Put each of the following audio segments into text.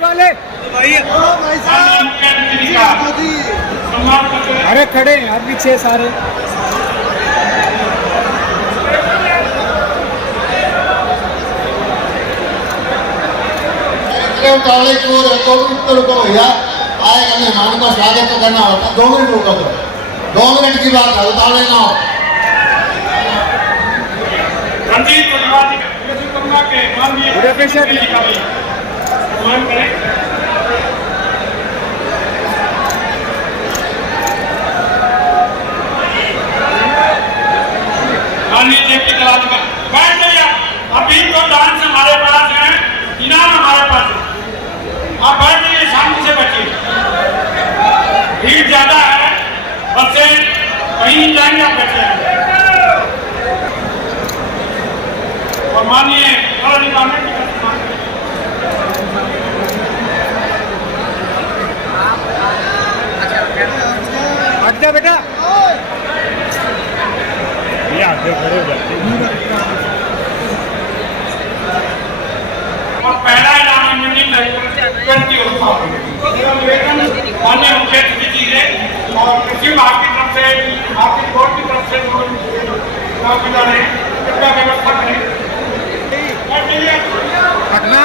वाले अरे खड़े हैं यार पीछे सारे। उतावले की ओर है तो रुको भैया, आएगा मेहमान का स्वागत तो करना होता है। 2 मिनट रुको, तो 2 मिनट की बात है, उतावले ना हो। रंजीत प्रजापति के माननीय सम्मान करें। माननीय जेपी कलाधिका बैठ जाइए। अभी तो डांस हमारे पास है, इनाम हमारे पास है, आप बैठ जाइए, शांति से बैठिए। भीड़ ज्यादा है, बच्चे कहीं नहीं जाएंगे, आप बैठे हैं। और माननीय डिपार्टमेंट की अच्छा बेटा ये आगे खड़े हो जाते हैं। और पहला इनाम माननीय मुख्य अतिथि जी है और कृषि विभाग की तरफ से, आपकी बोर्ड की तरफ से कृपया व्यवस्था करें। पटना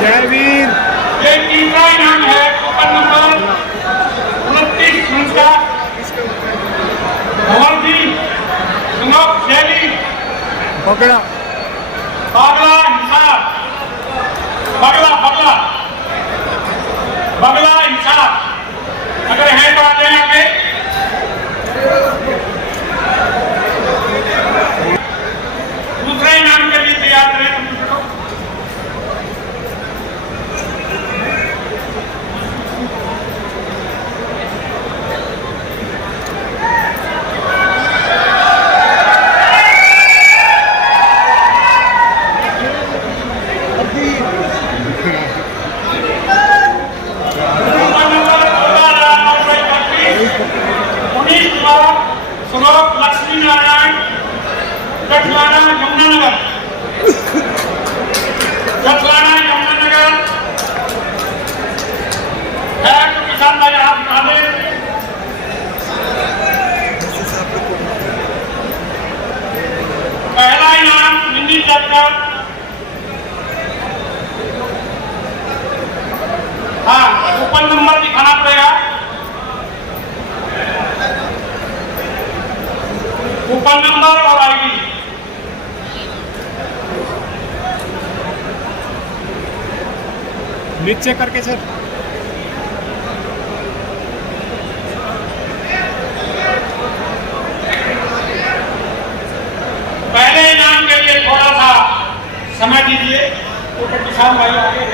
जयवीर ये तीसरा इनाम है, कूपन नंबर 29 संस्था भवन जी सुनोक शैली पकड़ा बागला इंसाफ बगला बगला बगला इंसाफ, अगर है तो आ जाए आगे। दूसरे इनाम के लिए तैयार करें। सुनोक लक्ष्मी नारायण जटलाना यमुनानगर, जटलाना यमुनानगर है तो किसान भाई आप बता दें। पहला इनाम मिनी ट्रैक्टर, हाँ कूपन नंबर दिखाना पड़ेगा। कूपन नंबर और आईडी नीचे करके सर। पहले इनाम के लिए थोड़ा सा समय दीजिए, तो किसान भाई आगे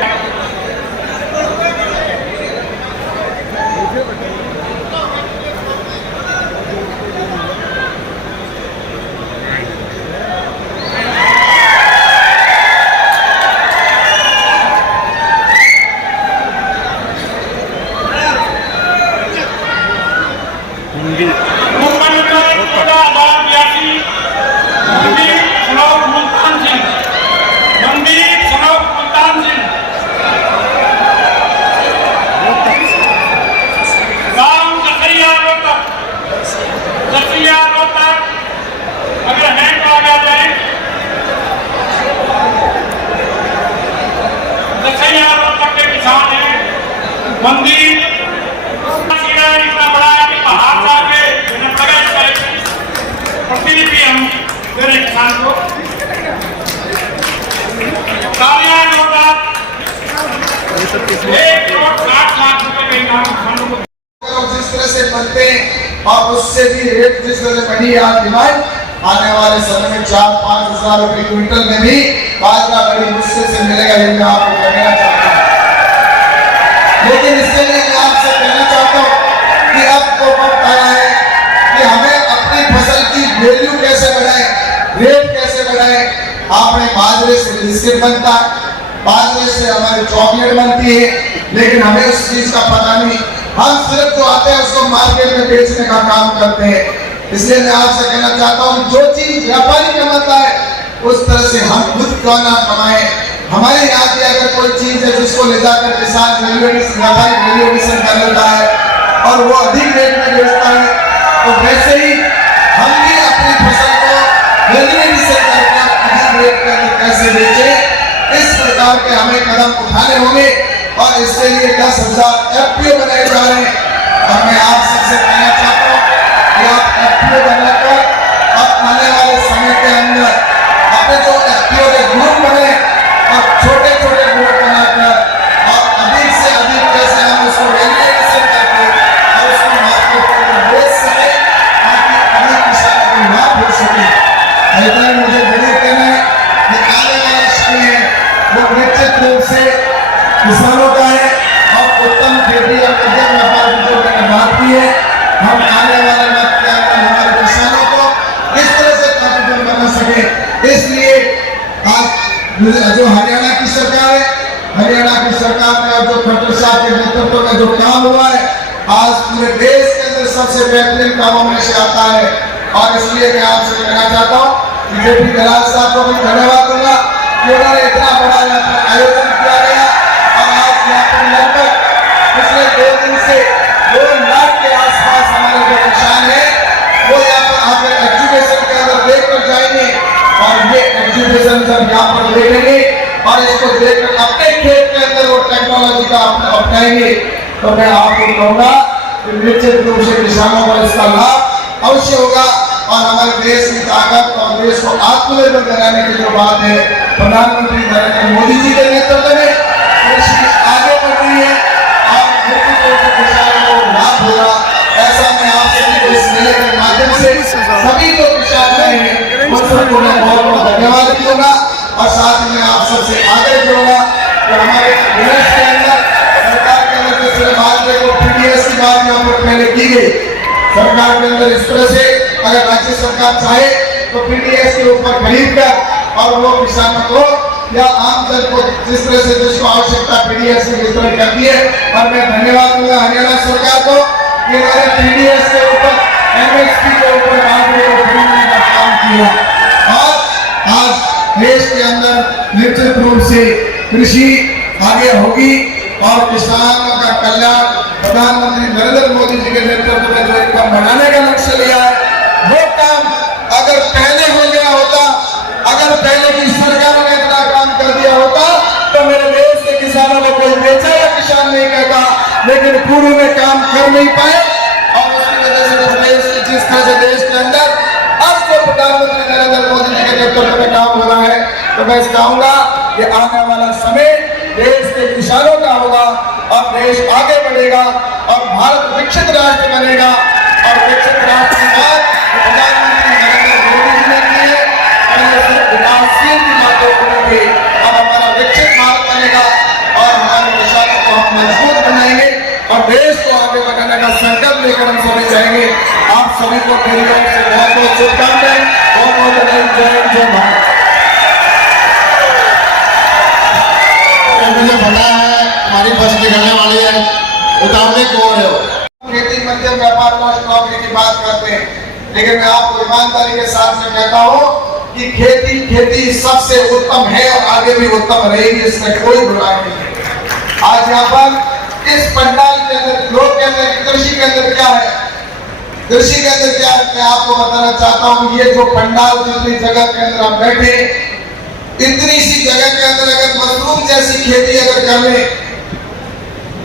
मंदिर इतना बड़ा है कि बाहर जाके प्रतिनिधि हम दे रहे किसान को। जिस तरह से बनते हैं और उससे भी रेट जिस तरह से बढ़ी आज डिमांड, आने वाले समय में 4-5 हजार रुपए क्विंटल में भी बाजरा बड़ी मुश्किल से मिलेगा, ये मैं आपको कहना चाहता हूँ। लेकिन इसके लिए मैं आपसे कहना चाहता हूँ कि अब तो वक्त आया है कि हमें अपनी फसल की वैल्यू कैसे बढ़ाएं, रेट कैसे बढ़ाएं। आपने बाजरे से बिस्किट बनता है, बाजरे से हमारी चॉकलेट बनती है, लेकिन हमें उस चीज का पता नहीं हम सिर्फ जो आते हैं उसको मार्केट में बेचने का काम करते हैं। इसलिए मैं आपसे कहना चाहता हूँ जो चीज व्यापारी कमाता है उस तरह से हम खुद क्यों ना कमाएं। हमारे यहाँ की अगर कोई चीज है जिसको ले जाकर किसान व्यापारी वैल्यूएशन कर लेता है और वो अधिक रेट में बेचता है, तो वैसे ही हम भी अपनी फसल को वैल्यूएशन करके अधिक रेट में कैसे बेचें, इस प्रकार के हमें कदम उठाने होंगे। और इसके लिए 10,000 एफपीओ बनाए जा रहे हैं। और मैं आप सबसे कहना चाहता हूँ कि आप एफपीओ बनाकर अब आने वाले समय के अंदर अपने जो एफपीओ के ग्रुप बने और छोटे छोटे ग्रुप बनाकर और अधिक से अधिक कैसे हम उसको वैल्यूएशन करके और उसको मार्केट में बेच सके ताकि अधिक किसानों को लाभ हो सके। ऐसा मुझे जरूर कहना है कि आने वाला समय वो निश्चित रूप से किसानों का है और उत्तम खेती और मध्यम व्यापार की जो मैंने बात की है, हम आने वाले वक्त के अंदर हमारे किसानों को किस तरह से कामयाब बना सके। इसलिए आज जो हरियाणा की सरकार है, हरियाणा की सरकार का जो खट्टर साहब के नेतृत्व में जो काम हुआ है, आज पूरे देश के अंदर सबसे बेहतरीन कामों में से आता है। और इसलिए मैं आपसे कहना चाहता हूँ कि जेपी दलाल साहब को भी धन्यवाद दूंगा कि उन्होंने इतना बड़ा आयोजन किया गया। लगभग पिछले 2 दिन से 2 लाख के आसपास हमारे जो किसान है वो यहाँ पर आकर एग्जीबिशन के अंदर देखकर जाएंगे और ये एग्जीबिशन जब यहाँ पर देखेंगे और इसको देखकर अपने खेत के अंदर वो टेक्नोलॉजी का अपनाएंगे, तो मैं आपको कहूँगा कि निश्चित रूप से किसानों को इसका लाभ अवश्य होगा। और हमारे देश की ताकत और देश को आत्मनिर्भर बनाने की जो बात है, प्रधानमंत्री नरेंद्र मोदी जी के नेतृत्व में कृषि आगे बढ़ रही है और किसानों को लाभ होगा। ऐसा मैं आप सभी को इस मेले के माध्यम से सभी जो किसान हैं उन सबको मैं बहुत बहुत धन्यवाद दूंगा। और साथ ही मैं आप सबसे आगे जोड़ूंगा कि हमारे देश के अंदर सरकार के अंदर पिछले बात को पीडीएस की बात यहाँ पर पहले की गई। सरकार के अंदर इस तरह से अगर राज्य सरकार चाहे तो पीडीएस के ऊपर खरीद कर और वो किसानों को या आम जन को जिस तरह से जिसको आवश्यकता पीडीएस की वितरण करती है। और मैं धन्यवाद दूंगा हरियाणा सरकार को कि उन्होंने पीडीएस के ऊपर एमएसपी के ऊपर बाजरे को खरीदने का काम किया। और आज देश के अंदर निश्चित रूप से कृषि आगे होगी और किसानों का कल्याण प्रधानमंत्री नरेंद्र मोदी जी के नेतृत्व में जो इनकम बढ़ाने का लक्ष्य लिया है, वो काम अगर पहले हो गया होता, अगर पहले की सरकारों ने इतना काम कर दिया होता तो मेरे देश के किसानों को कोई बेचारा किसान नहीं कहता, लेकिन पूर्व में काम कर नहीं पाए। और उसकी वजह से जिस तरह से देश के अंदर अब जो प्रधानमंत्री नरेंद्र मोदी जी के नेतृत्व में काम हो रहा है, तो मैं चाहूंगा कि आने वाला समय देश के किसानों का होगा और देश आगे बढ़ेगा और भारत विकसित राष्ट्र बनेगा। और विकसित राष्ट्र की बात प्रधानमंत्री नरेंद्र मोदी जी ने की है, पहले सिर्फ विकासशील की बातें होती थी, अब हमारा विकसित भारत बनेगा और हमारे किसानों को हम मजबूत बनाएंगे और देश को आगे बढ़ाने का संकल्प लेकर हम सभी जाएंगे। आप सभी को मेरी ओर से बहुत बहुत शुभकामनाएं, बहुत बहुत जय भारत। मुझे पता है हमारी फसल निकलने वाली है, उतारने को रहे हो। खेती मध्यम व्यापार राष्ट्र नौकरी की बात करते हैं, लेकिन मैं आपको ईमानदारी के साथ में कहता हूँ कि खेती सबसे उत्तम है और आगे भी उत्तम रहेगी, इसमें कोई बुराई नहीं है। आज यहाँ पर इस पंडाल के अंदर लोग कहते हैं कृषि के अंदर क्या है, कृषि के अंदर क्या है, मैं आपको बताना चाहता हूँ ये जो पंडाल जितनी जगह के अंदर आप बैठे, इतनी सी जगह के अंदर अगर मशरूम जैसी खेती अगर कर ले,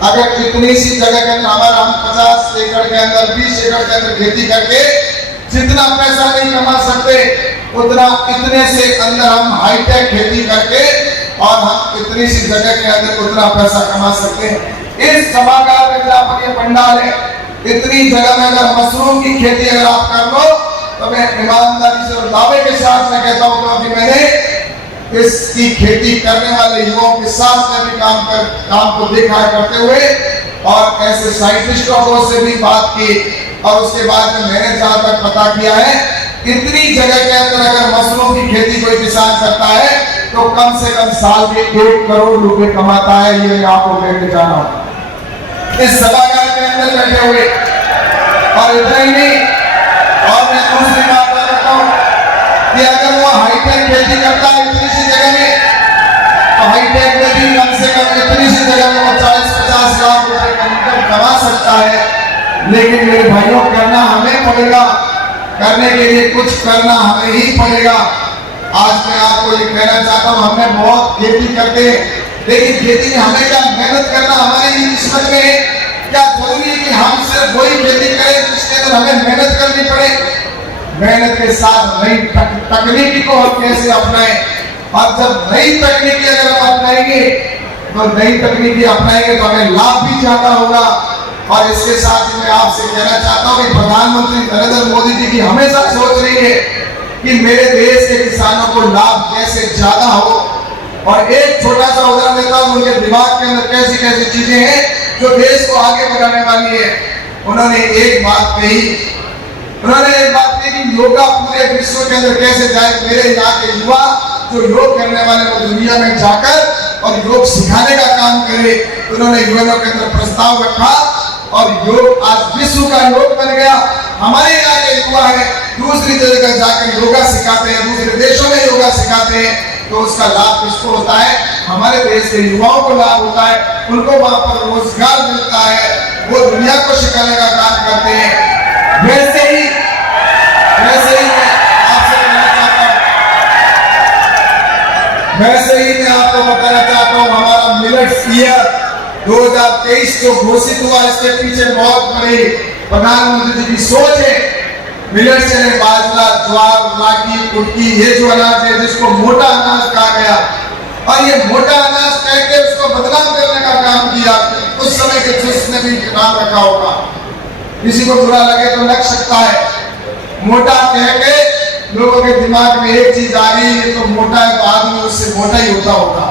अगर इतनी सी जगह के अंदर हमारा हम 50 एकड़ के अंदर 20 एकड़ के अंदर खेती करके जितना पैसा नहीं कमा सकते उतना इतने से अंदर हम हाईटेक खेती करके और हम इतनी सी जगह के अंदर उतना पैसा कमा सकते हैं। इस सभागार में जहाँ पर ये पंडाल है, इतनी जगह में अगर मशरूम की खेती अगर आप कर लो तो मैं ईमानदारी से और दावे के साथ मैं कहता हूँ, क्योंकि मैंने इसकी खेती करने वाले युवाओं के साथ में भी काम को देखा करते हुए और ऐसे साइंटिस्टों से भी बात की और उसके बाद में मैंने जहाँ तक पता किया है, इतनी जगह के अंदर अगर मशरूम की खेती कोई किसान करता है तो कम से कम साल के 1 करोड़ रुपए कमाता है। ये मैं आपको कहते जा रहा हूँ। इस सभागार के अंदर बैठे हुए। और इतना ही नहीं, और मैं दूसरी बात बताता हूँ कि अगर वो हाईटेक खेती करता है इतनी सी जगह में, तो हाईटेक में भी कम से कम इतनी सी जगह में वो 40-50 लाख रुपए का इनकम कमा सकता है। लेकिन मेरे भाइयों, करना हमें पड़ेगा, करने के लिए कुछ करना हमें ही पड़ेगा। आज मैं आपको ये कहना चाहता हूँ, हमने बहुत खेती करते हैं, लेकिन खेती में हमें क्या मेहनत करना हमारे ही किस्मत में है? क्या जरूरी है कि हम सिर्फ वही खेती करें जिसके अंदर हमें मेहनत करनी पड़े? मेहनत के साथ नई तकनीकी को हम कैसे अपनाएं? और जब नई तकनीकी अगर हम अपनाएंगे तो नई तकनीकी अपनाएंगे तो हमें लाभ भी ज्यादा होगा। और इसके साथ ही मैं आपसे कहना चाहता हूँ कि प्रधानमंत्री नरेंद्र मोदी जी की हमेशा सोच रही है कि मेरे देश के किसानों को लाभ कैसे ज्यादा हो। और एक छोटा सा उदाहरण देता हूँ, उनके दिमाग के अंदर कैसी कैसी चीजें हैं जो देश को आगे बढ़ाने वाली है। उन्होंने एक बात कही कि योगा पूरे विश्व के अंदर कैसे जाए। मेरे यहाँ के युवा जो योग करने वाले वो दुनिया में जाकर और योग सिखाने का काम करे। उन्होंने यूएनओ के अंदर प्रस्ताव रखा और योग आज विश्व का योग बन गया। हमारे यहाँ के युवा है दूसरी जगह जाकर योगा सिखाते हैं, दूसरे देशों में योगा सिखाते हैं, तो उसका लाभ किसको होता है? हमारे देश के युवाओं को लाभ होता है, उनको वहां पर रोजगार मिलता है, वो दुनिया को सिखाने का काम करते हैं। वैसे ही मैं आपको बताना चाहता हूँ, हमारा मिलेट्स ईयर 2023 जो घोषित हुआ, इसके पीछे बहुत बड़ी प्रधानमंत्री जी की सोच है। मिलेट्स यानी बाजरा, ज्वार, रागी, कुटकी, ये जो अनाज है जिसको मोटा अनाज कहा गया, और ये मोटा अनाज कह के उसको बदनाम करने का काम किया। उस समय के जिसने भी नाम रखा होगा, किसी को बुरा लगे तो लग सकता है। मोटा कह के लोगों के दिमाग में एक चीज आ गई, ये तो मोटा है तो आदमी उससे मोटा ही होता होगा।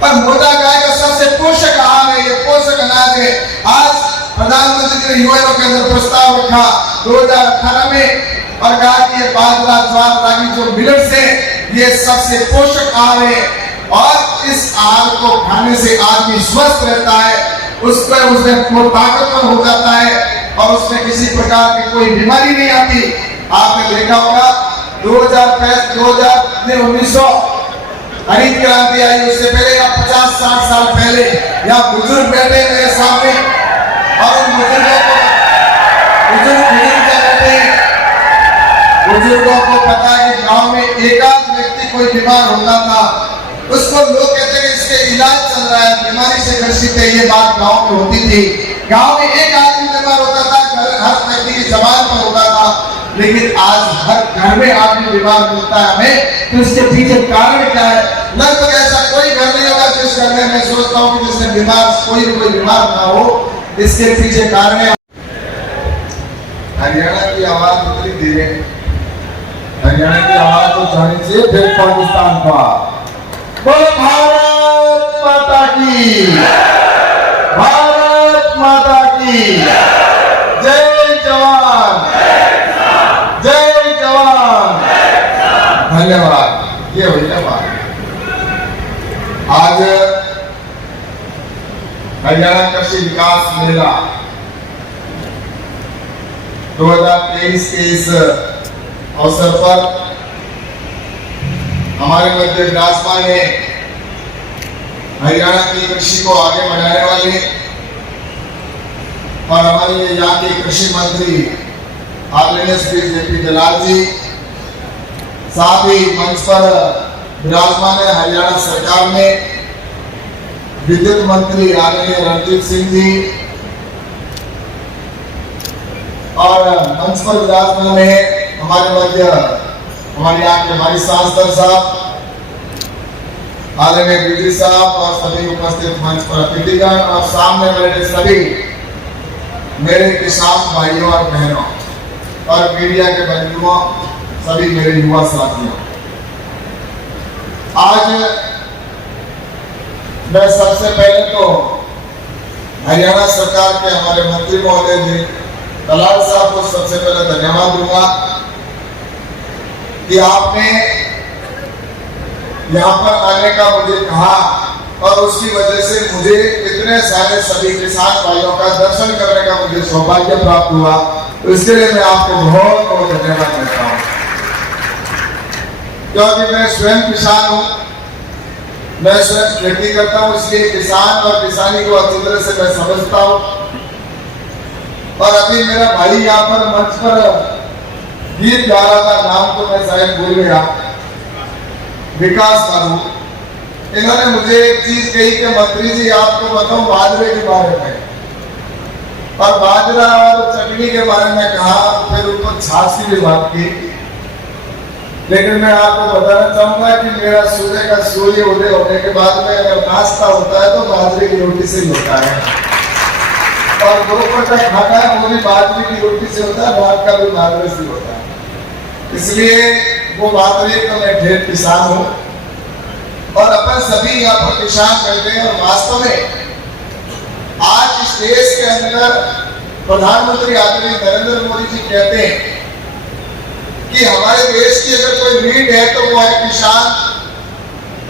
पर मोटा गाय का सबसे पोषक आहार है, ये पोषक अनाज है। आज प्रधानमंत्री जी ने यूएनओ के अंदर प्रस्ताव रखा 2018 में और कहा कि ये बाजरा, ज्वार, रागी जो मिलेट्स है ये सबसे पोषक आहार है, और इस आहार को खाने से आदमी स्वस्थ रहता है, उसमें ताकतवर हो जाता है और उसमें किसी प्रकार की कोई बीमारी नहीं आती। आपने देखा होगा 1900 हरित क्रांति आई, उससे पहले या 50-60 साल पहले यहाँ बुजुर्ग बैठे मेरे सामने, और उन बुजुर्गों को पता है कि गांव में एकाध व्यक्ति कोई बीमार होता था, उसको लोग कहते हैं इसके इलाज चल रहा है, बीमारी से ग्रसित है, ये बात गांव में होती थी। गांव में एक आदमी बीमार होता था, हर व्यक्ति की जबान पर होता था, लेकिन आज हर घर में आदमी बीमार मिलता है हमें। तो इसके पीछे कारण क्या है? लगभग ऐसा कोई घर नहीं होगा जिस घर में मैं सोचता हूँ कि जिसमें कोई बीमार ना हो। इसके पीछे कारण है हरियाणा की आवाज उतरी धीरे, हरियाणा की आवाज तो जानी चाहिए, फिर पाकिस्तान का। बोलो भारत माता की, भारत माता की जय जवान, जय जवान। धन्यवाद। ये हुई ना बात। आज हरियाणा कृषि विकास मेला 2023 के इस अवसर पर हमारे मध्य विराजमान है हरियाणा की कृषि को आगे बढ़ाने वाले और हमारे यहाँ के कृषि मंत्री आदरणीय श्री जेपी दलाल जी, साथ ही मंच पर विराजमान है हरियाणा सरकार में विद्युत मंत्री आदरणीय रणजीत सिंह जी, और मंच पर विराजमान है हमारे मध्य हमारे यहाँ के हमारी सांसद साहब आदरणीय बिजली साहब और सभी उपस्थित मंच पर अतिथिगण और सामने बैठे सभी मेरे किसान भाइयों और बहनों और मीडिया के बंधुओं, सभी मेरे युवा साथियों, आज मैं सबसे पहले तो हरियाणा सरकार के हमारे मंत्री महोदय जी दलाल साहब को सबसे पहले धन्यवाद दूंगा कि आपने यहाँ पर आने का मुझे कहा और उसकी वजह से मुझे इतने सारे सभी किसान भाइयों का दर्शन करने का मुझे सौभाग्य प्राप्त हुआ। तो इसके लिए मैं आपको बहुत बहुत धन्यवाद देता हूँ, क्योंकि मैं स्वयं किसान हूँ, मैं स्वयं खेती करता हूँ, इसलिए किसान और किसानी को अच्छी तरह से मैं समझता हूँ। और अभी मेरा भाई यहाँ पर मंच पर गीत गा रहा था, नाम तो मैं शायद भूल गया, विकास बाबू। इन्होंने मुझे एक चीज कही कि मंत्री जी आपको बताऊं बाजरे के बारे में, और बाजरा और चटनी के बारे में कहा, फिर उनको छाछ की भी बात की। लेकिन मैं आपको बताना चाहूंगा कि मेरा सूर्य का सूर्य उदय होने के बाद में अगर नाश्ता होता है तो बाजरे की रोटी से ही होता है, और दोपहर का खाना है वो भी बाजरे की रोटी से होता है, रात का भी बाजरे से होता है। इसलिए वो बाजरे का मैं ढेर किसान हूँ, और अपन सभी यहाँ पर किसान करते हैं। और वास्तव में आज इस देश के अंदर प्रधानमंत्री आदरणीय नरेंद्र मोदी जी कहते हैं कि हमारे देश की अगर कोई रीढ़ है तो वो है किसान,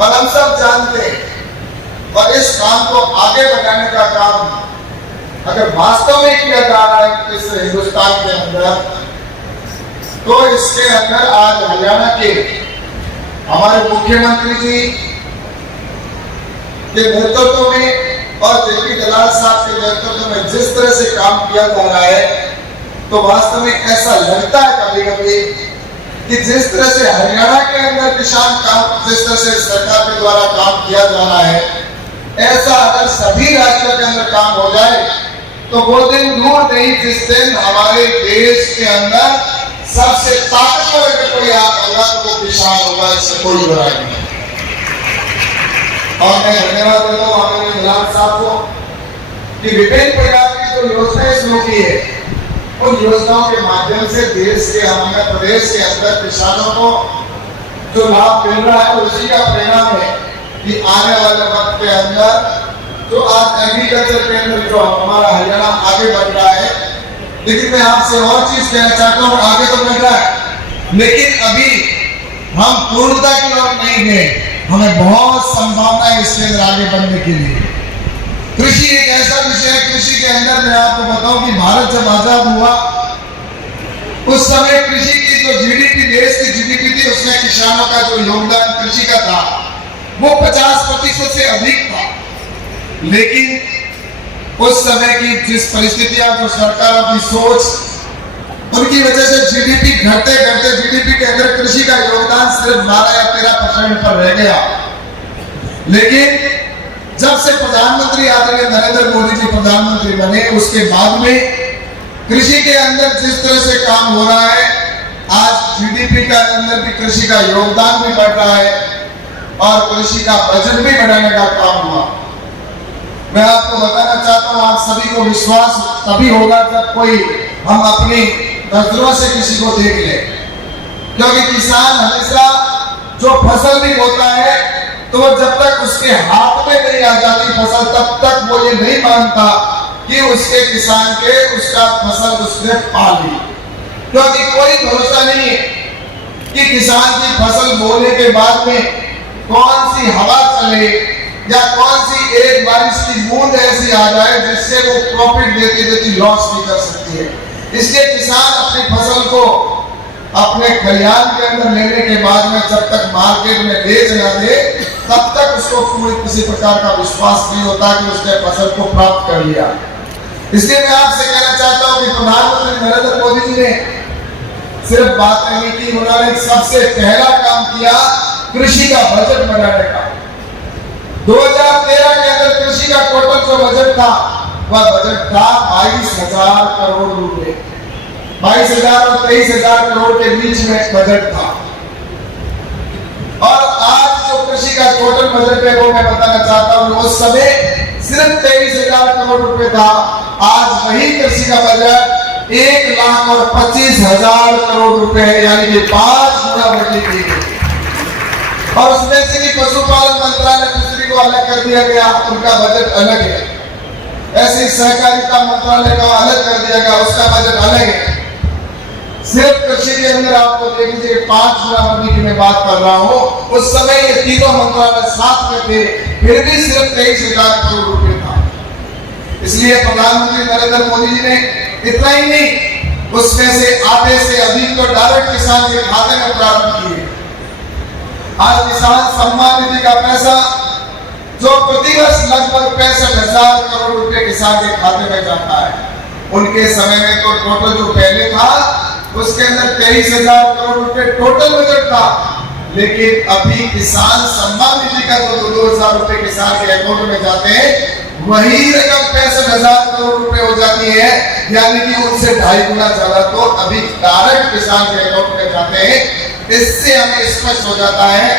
और हम सब जानते हैं। और इस काम को आगे बढ़ाने का काम अगर वास्तव में किया जा रहा है इस हिंदुस्तान के अंदर, तो इसके अंदर आज हरियाणा के हमारे मुख्यमंत्री जी के नेतृत्व में और जेपी दलाल साहब के नेतृत्व में जिस तरह से काम किया जा रहा है, तो वास्तव में ऐसा लगता है कभी कभी कि जिस तरह से हरियाणा के अंदर किसान काम, जिस तरह से सरकार के द्वारा काम किया जा रहा है, ऐसा अगर सभी राज्यों के अंदर काम हो जाए तो वो दिन दूर नहीं जिस दिन हमारे देश के अंदर सबसे ताकतवर अगर कोई होगा तो वो किसान होगा, इससे कोई बुराई नहीं। और मैं धन्यवाद देता हूँ आदरणीय दलाल साहब को कि विभिन्न प्रकार की जो योजनाएं शुरू की है, उन योजनाओं के माध्यम से देश के हमारे प्रदेश के अंदर किसानों को जो लाभ मिल रहा है, उसी का परिणाम है कि आने वाले वक्त के अंदर जो आज एग्रीकल्चर के अंदर जो हमारा हरियाणा आगे बढ़ रहा है। लेकिन मैं आपसे और चीज कहना चाहता हूँ, आगे तो बढ़ रहा है लेकिन अभी हम पूर्णता की ओर नहीं गए, हमें बहुत संभावना है इसके अंदर आगे बढ़ने के लिए। कृषि एक ऐसा विषय है, कृषि के अंदर मैं आपको बताऊं कि भारत जब आजाद हुआ उस समय कृषि की जो जीडीपी, देश की जीडीपी थी, उसमें किसानों का जो योगदान कृषि का था वो 50% से अधिक था। लेकिन उस समय की जिस परिस्थितियां, जो सरकारों की सोच, उनकी वजह से जीडीपी घटते घटते जीडीपी के अंदर कृषि का योगदान सिर्फ 12 या 13% पर रह गया। लेकिन जब से प्रधानमंत्री आदरणीय नरेंद्र मोदी जी प्रधानमंत्री बने, उसके बाद में कृषि के अंदर जिस तरह से काम हो रहा है, आज जीडीपी का अंदर भी कृषि का योगदान भी बढ़ रहा है और कृषि का बजट भी बढ़ाने का काम हुआ। मैं आपको बताना चाहता हूँ, आप सभी को विश्वास तभी होगा जब कोई हम अपनी नजरों से किसी को देख ले, क्योंकि किसान हमेशा जो फसल भी होता है तो जब तक उसके हाथ में नहीं आ जाती फसल, तब तक वो ये नहीं मानता कि उसके किसान के उसका फसल उसने पा ली, क्योंकि कोई भरोसा नहीं है कि किसान की फसल बोने के बाद में कौन सी हवा चले या कौन सी एक बारिश की बूंद ऐसी आ जाए जिससे वो प्रॉफिट देती देती लॉस भी कर सकती है। इसलिए किसान अपनी फसल को अपने खलिहान के अंदर लेने के बाद में जब तक मार्केट में बेच न दे, तब तक उसको कोई किसी प्रकार का विश्वास नहीं होता कि उसने फसल को प्राप्त कर लिया। इसलिए मैं आपसे कहना चाहता हूँ कि प्रधानमंत्री नरेंद्र मोदी जी ने सिर्फ बात नहीं की, उन्होंने सबसे पहला काम किया कृषि का बजट बढ़ाने का। 2013 के अंदर कृषि का टोटल जो बजट था वह बजट था 22,000 करोड़ रुपए। 22,000 और 23,000 करोड़ के बीच में बजट था। और आज जो कृषि का टोटल बजट है वो मैं बताना चाहता हूँ, उस समय सिर्फ 23,000 करोड़ रुपए था। आज वही कृषि का बजट 1,25,000 करोड़ रुपए है, यानी कि 5 गुना बढ़ी गई। और उसमें से भी पशुपालन मंत्रालय दूसरी को अलग कर दिया गया, उनका बजट अलग है। ऐसे सहकारिता मंत्रालय का अलग कर दिया गया, उसका बजट अलग है। सिर्फ कृषि के अंदर आपको देख लीजिए 5 गुना बढ़ने की मैं बात कर रहा हूँ। उस समय ये तीनों मंत्रालय साथ में थे, फिर भी सिर्फ 23,000 करोड़ रुपए था। इसलिए प्रधानमंत्री नरेंद्र मोदी जी ने इतना ही नहीं, उसमें से आधे से अधिक तो डायरेक्ट किसान के खाते में प्राप्त किए। आज किसान सम्मान निधि का पैसा जो प्रतिवर्ष लगभग 65,000 करोड़ रुपए किसान के खाते में जाता है, उनके समय में तो टोटल जो पहले था उसके अंदर 23,000 करोड़ रुपए टोटल बजट था। लेकिन अभी किसान सम्मान निधि का जो 2,000 रुपए किसान के अकाउंट में जाते हैं, वही रकम 65,000 करोड़ रुपए हो जाती है, यानी कि उनसे 2.5 गुना ज्यादा तो अभी डायरेक्ट किसान के अकाउंट में जाते हैं। इससे हमें स्पष्ट हो जाता है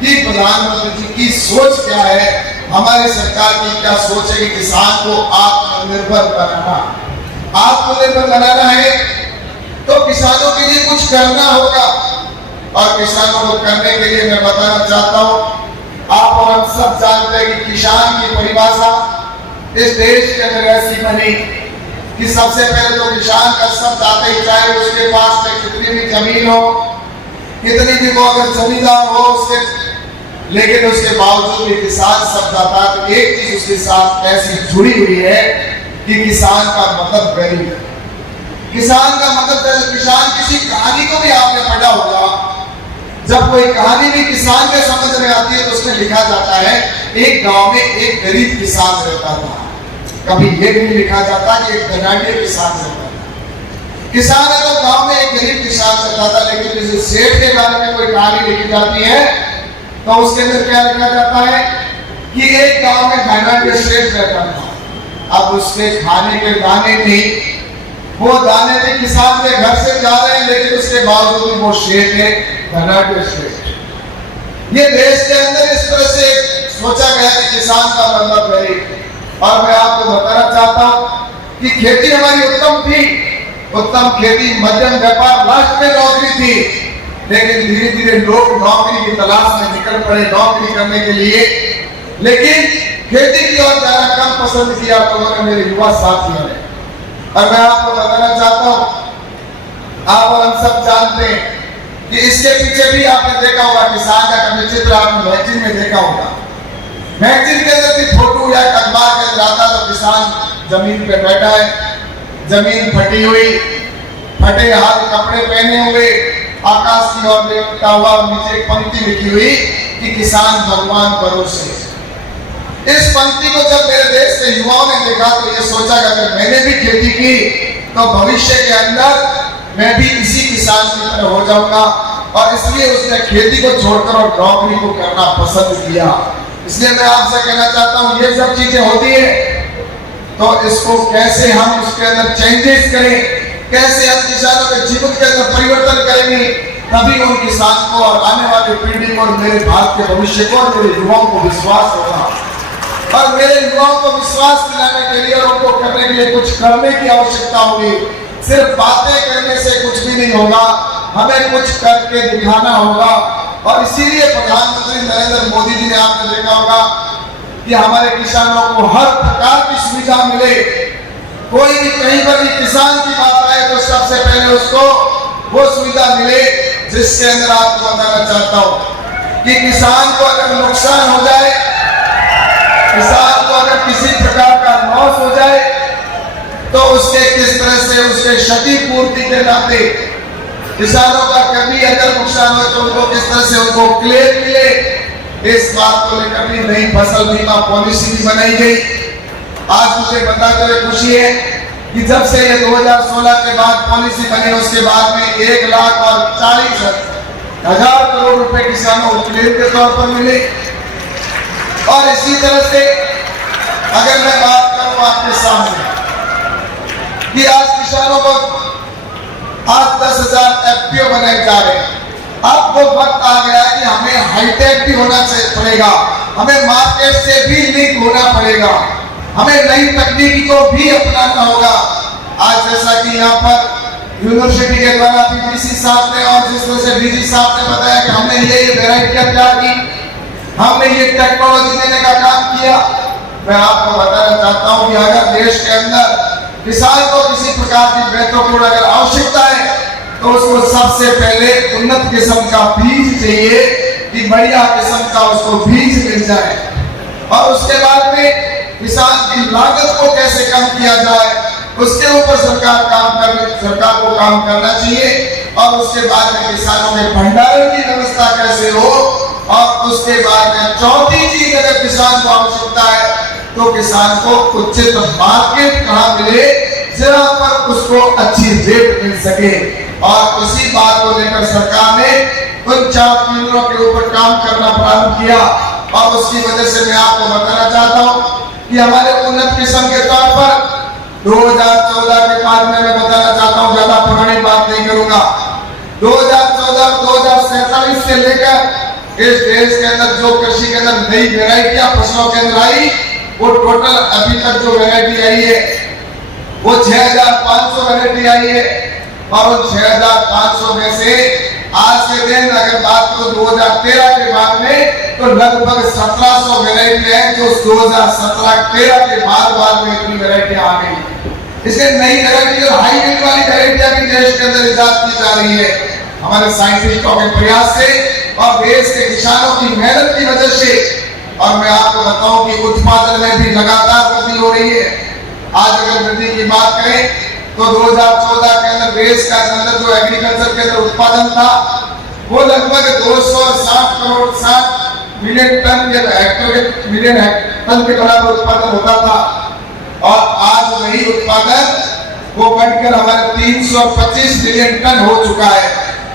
कि प्रधानमंत्री जी की सोच क्या है, हमारी सरकार की क्या सोच है कि किसान को आत्मनिर्भर बनाना। आत्मनिर्भर बनाना है तो किसानों के लिए कुछ करना होगा, और किसानों को करने के लिए मैं बताना चाहता हूं, आप और हम सब जानते हैं कि किसान की परिभाषा इस देश के अंदर ऐसी बनी कि सबसे पहले तो किसान का शब्द आते ही, चाहे उसके पास में कितनी भी जमीन हो, कितनी भी वो अगर जमींदार हो उसके, लेकिन उसके बावजूद भी किसान शब्द आता है तो एक चीज उसके साथ ऐसी जुड़ी हुई है कि किसान का मतलब गरीब है। किसान का मतलब, किसान किसी कहानी को भी आपने पढ़ा होगा, जब कोई कहानी भी किसान के संबंध में आती है तो उसमें लिखा जाता है एक गांव में एक गरीब किसान रहता था। कभी ये भी लिखा जाता कि एक धनाढ्य किसान रहता था। किसान है तो गांव में एक गरीब किसान रहता था, लेकिन जैसे सेठ के बारे में कोई कहानी लिखी जाती है तो उसके अंदर क्या लिखा जाता है कि एक गांव में धनाढ्य सेठ रहता था। अब उसके खाने के दाने नहीं, वो दाने भी किसान के घर से जा रहे हैं, लेकिन उसके बावजूद भी वो शेठ है, धनाढ्य शेठ। ये देश के अंदर इस तरह से सोचा गया कि किसान का मतलब गरीब। और मैं आपको बताना चाहता हूं कि खेती हमारी उत्तम थी, उत्तम खेती, मध्यम व्यापार, लास्ट में नौकरी थी, लेकिन धीरे धीरे लोग नौकरी की तलाश में निकल पड़े नौकरी करने के लिए, लेकिन खेती की ओर जाना कम पसंद किया लोगों ने, मेरे युवा साथियों ने। और मैं आपको बताना चाहता हूं, आप और हम सब जानते हैं कि इसके पीछे भी आपने देखा होगा किसान का कभी चित्र आपने मैगजीन में देखा होगा। मैगजीन के अंदर भी फोटो या अखबार के अंदर आता तो किसान जमीन पे बैठा है, जमीन फटी हुई, फटे हाथ कपड़े पहने हुए, आकाश की ओर देखता हुआ, नीचे एक पंक्ति लिखी हुई कि किसान भगवान भरोसे। इस पंक्ति को जब मेरे देश के युवाओं ने देखा तो ये सोचा कि अगर मैंने भी खेती की तो भविष्य के अंदर मैं भी इसी किसान की तरह हो जाऊंगा, और इसलिए उसने खेती को छोड़कर और नौकरी को करना पसंद किया। इसलिए मैं आपसे कहना चाहता हूं, ये सब चीजें होती है तो इसको कैसे हम उसके अंदर चेंजेस करें, कैसे हम किसानों के जीवन के अंदर परिवर्तन करेंगे, तभी उन किसान को और आने वाली पीढ़ी को और मेरे भारत के भविष्य को और मेरे युवाओं को विश्वास होगा। और मेरे युवाओं को विश्वास दिलाने के लिए और उनको करने के लिए कुछ करने की आवश्यकता होगी। सिर्फ बातें करने से कुछ भी नहीं होगा, हमें कुछ करके दिखाना होगा। और इसीलिए प्रधानमंत्री नरेंद्र मोदी जी ने, आपने देखा होगा कि हमारे किसानों को हर प्रकार की सुविधा मिले। कोई भी कहीं पर भी किसान की बात आए तो सबसे पहले उसको वो सुविधा मिले, जिसके अंदर आपको बताना चाहता हूं कि किसान को अगर नुकसान हो जाए, किसान को अगर किसी प्रकार का लॉस हो जाए तो उसके किस तरह से उसके क्षतिपूर्ति के नाते किसानों का कभी अगर नुकसान हो तो उनको किस तरह से उनको क्लेम मिले, इस बात को लेकर भी नई फसल बीमा पॉलिसी भी बनाई गई। आज मुझे बताते हुए खुशी है कि जब से ये 2016 के बाद पॉलिसी बनी, उसके बाद में 1,40,000 करोड़ रुपए किसानों को क्लेम के तौर पर मिले। और इसी तरह से अगर मैं बात करूं आपके सामने कि आज किसानों को आज 10,000 एफपीओ बनाए जा रहे हैं। अब वो वक्त आ गया कि हमें हाईटेक भी होना पड़ेगा, हमें मार्केट से भी लिंक होना पड़ेगा, हमें नई तकनीकी को भी अपनाना होगा। आज जैसा कि यहाँ पर यूनिवर्सिटी के द्वारा डीसी साहब ने और जिस तरह से डीजी साहब ने बताया कि हमने ये वेराइटियां तैयार की, हमने ये टेक्नोलॉजी देने का काम किया। मैं आपको बताना चाहता हूं कि अगर देश के अंदर किसान को किसी प्रकार की महत्वपूर्ण अगर आवश्यकता है तो उसको सबसे पहले उन्नत किस्म का बीज चाहिए, कि बढ़िया किस्म का उसको बीज मिल जाए। और उसके बाद में किसान की लागत को कैसे कम किया जाए, उसके ऊपर सरकार को काम करना चाहिए। और उसके बाद में किसानों के भंडारण की व्यवस्था कैसे हो, और उसके बाद में चौथी चीज, अगर किसान को आवश्यकता है तो किसान को उचित मार्केट कहाँ मिले, जहां पर उसको अच्छी रेट मिल सके। और इसी बात को लेकर सरकार ने उन 4 केंद्रों के ऊपर काम करना प्रारंभ किया। और उसकी वजह से मैं आपको बताना चाहता हूं कि हमारे उन्नत किस्म के तौर पर 2014 के बाद में मैं बताना चाहता हूं, ज्यादा पुरानी बात नहीं करूंगा, 2014-2047 से लेकर इस देश के अंदर जो कृषि के अंदर नई वेराइटियां फसलों के अंदर आई, वो टोटल अभी तक जो वेराइटी आई है वो 6500 वेराइटी आई है। और उन 6500 में से आज के दिन अगर बात करो 2013 के बाद में, तो लगभग 1700 वेराइटी है जो 2017-13 के बाद में इतनी वेराइटी आ गई। इसलिए नई वेराइटी और हाई रेट वाली वेराइटियां भी देश के अंदर इजाद की जा रही है हमारे साइंटिस्टों के प्रयास से और देश के किसानों की मेहनत की वजह से। और मैं आपको बताऊं कि उत्पादन में भी लगातार वृद्धि हो रही है। आज अगर वृद्धि की बात करें तो 2014 के अंदर देश का अंदर जो एग्रीकल्चर के अंदर उत्पादन था वो लगभग 260 मिलियन टन के बराबर उत्पादन होता था। और आज वही उत्पादन वो बढ़कर हमारे 325 मिलियन टन हो चुका है।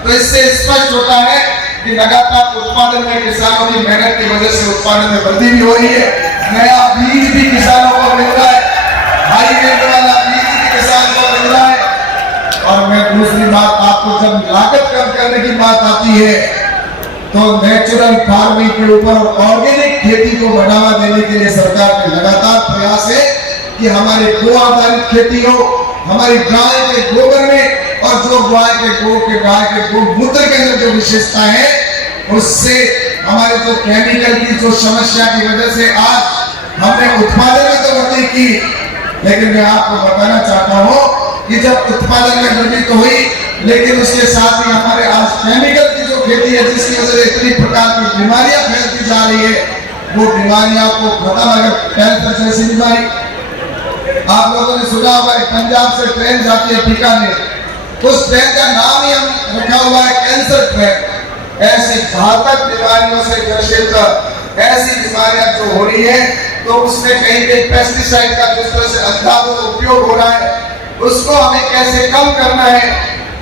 तो इससे स्पष्ट होता है कि लगातार उत्पादन में किसानों की मेहनत की वजह से उत्पादन में वृद्धि भी हो रही है। नया बीज भी किसानों को मिल रहा है, हाई रेट वाला बीज भी किसान को मिल रहा है। और मैं दूसरी बात, आपको जब लागत कम करने की बात आती है तो नेचुरल फार्मिंग के ऊपर और ऑर्गेनिक खेती को बढ़ावा देने के लिए सरकार के लगातार प्रयास है कि हमारी गो आधारित खेती हो, हमारी गाय के गोबर में, और जो गाय के गोमूत्र के अंदर जो विशेषता है उससे हमारे जो केमिकल की जो समस्या की वजह से आज हमने उत्पादन में तो वृद्धि की, लेकिन मैं आपको बताना चाहता हूं कि जब उत्पादन में वृद्धि तो हुई, लेकिन उसके साथ ही हमारे आज केमिकल की जो खेती है जिसकी वजह से इतनी प्रकार की बीमारियां फैलती जा रही है, वो बीमारियां को खत्म, अगर कैंसर जैसी बीमारी, आप लोगों ने सुना होगा पंजाब से ट्रेन जाती है बीकानेर, उस ट्रेन का नाम ही हम रखा हुआ है कैंसर ट्रेन। ऐसी घातक बीमारियों से ग्रसित ऐसी बीमारियां जो हो रही है, तो उसमें कहीं पे पेस्टिसाइड का जिस तरह से अंधाधुंध उपयोग हो रहा है उसको हमें कैसे कम करना है।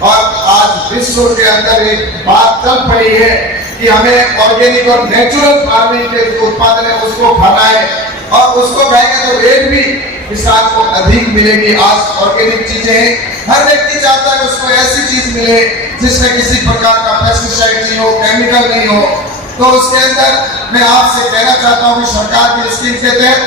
और आज विश्व के अंदर एक बात चल पड़ी है कि हमें ऑर्गेनिक और नेचुरल फार्मिंग के जो उत्पादन है उसको खाना है, और उसको खाएंगे तो रेट भी किसान को अधिक मिलेगी। आज ऑर्गेनिक चीजें हर व्यक्ति चाहता है उसको ऐसी चीज मिले जिसमें किसी प्रकार का पेस्टिसाइड नहीं हो, केमिकल नहीं हो। तो उसके अंदर मैं आपसे कहना चाहता हूँ कि सरकार की स्कीम के तहत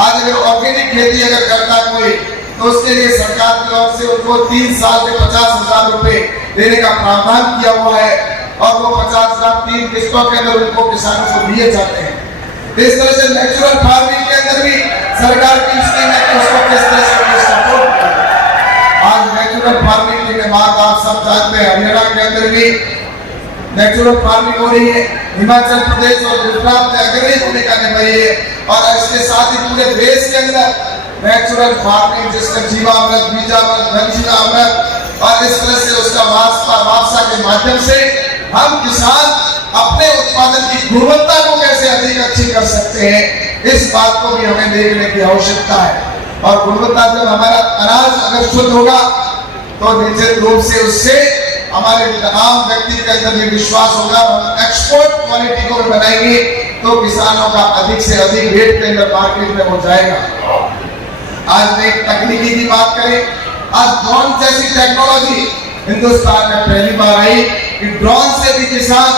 आज अगर ऑर्गेनिक खेती अगर करता कोई, तो उसके लिए सरकार की ओर से उनको 3 साल में 50,000 रुपए देने का प्रावधान किया हुआ है, और वो 50,000 3 किस्तों के अंदर उनको किसानों को दिए जाते हैं। इस तरह से नेचुरल फार्मिंग के अंदर भी सरकार की स्कीम है कि उसको किस तरह से सपोर्ट करें। आज नेचुरल फार्मिंग की बात आप सब जानते हैं, हरियाणा के अंदर भी नेचुरल फार्मिंग हो रही है, हिमाचल प्रदेश और गुजरात में अग्रणी भूमिका निभाई है, और इसके साथ ही पूरे देश के अंदर नेचुरल फार्मिंग जिसका जीवामृत, बीजामृत, धनजीवामृत और इस तरह से उसका वापसा के माध्यम से हम किसान अपने उत्पादन की गुणवत्ता को कैसे अधिक अच्छी कर सकते हैं, इस बात को भी हमें देखने की आवश्यकता है। और गुणवत्ता जब हमारा अनाज अगर शुद्ध होगा तो निश्चित रूप से उससे हमारे आम व्यक्ति के अंदर भी विश्वास होगा, और एक्सपोर्ट क्वालिटी को भी बनाएंगे तो किसानों का अधिक से अधिक रेट के अंदर मार्केट में हो जाएगा। आज में तकनीकी की बात करें, आज ड्रोन जैसी टेक्नोलॉजी हिंदुस्तान में पहली बार आई कि ड्रोन से भी किसान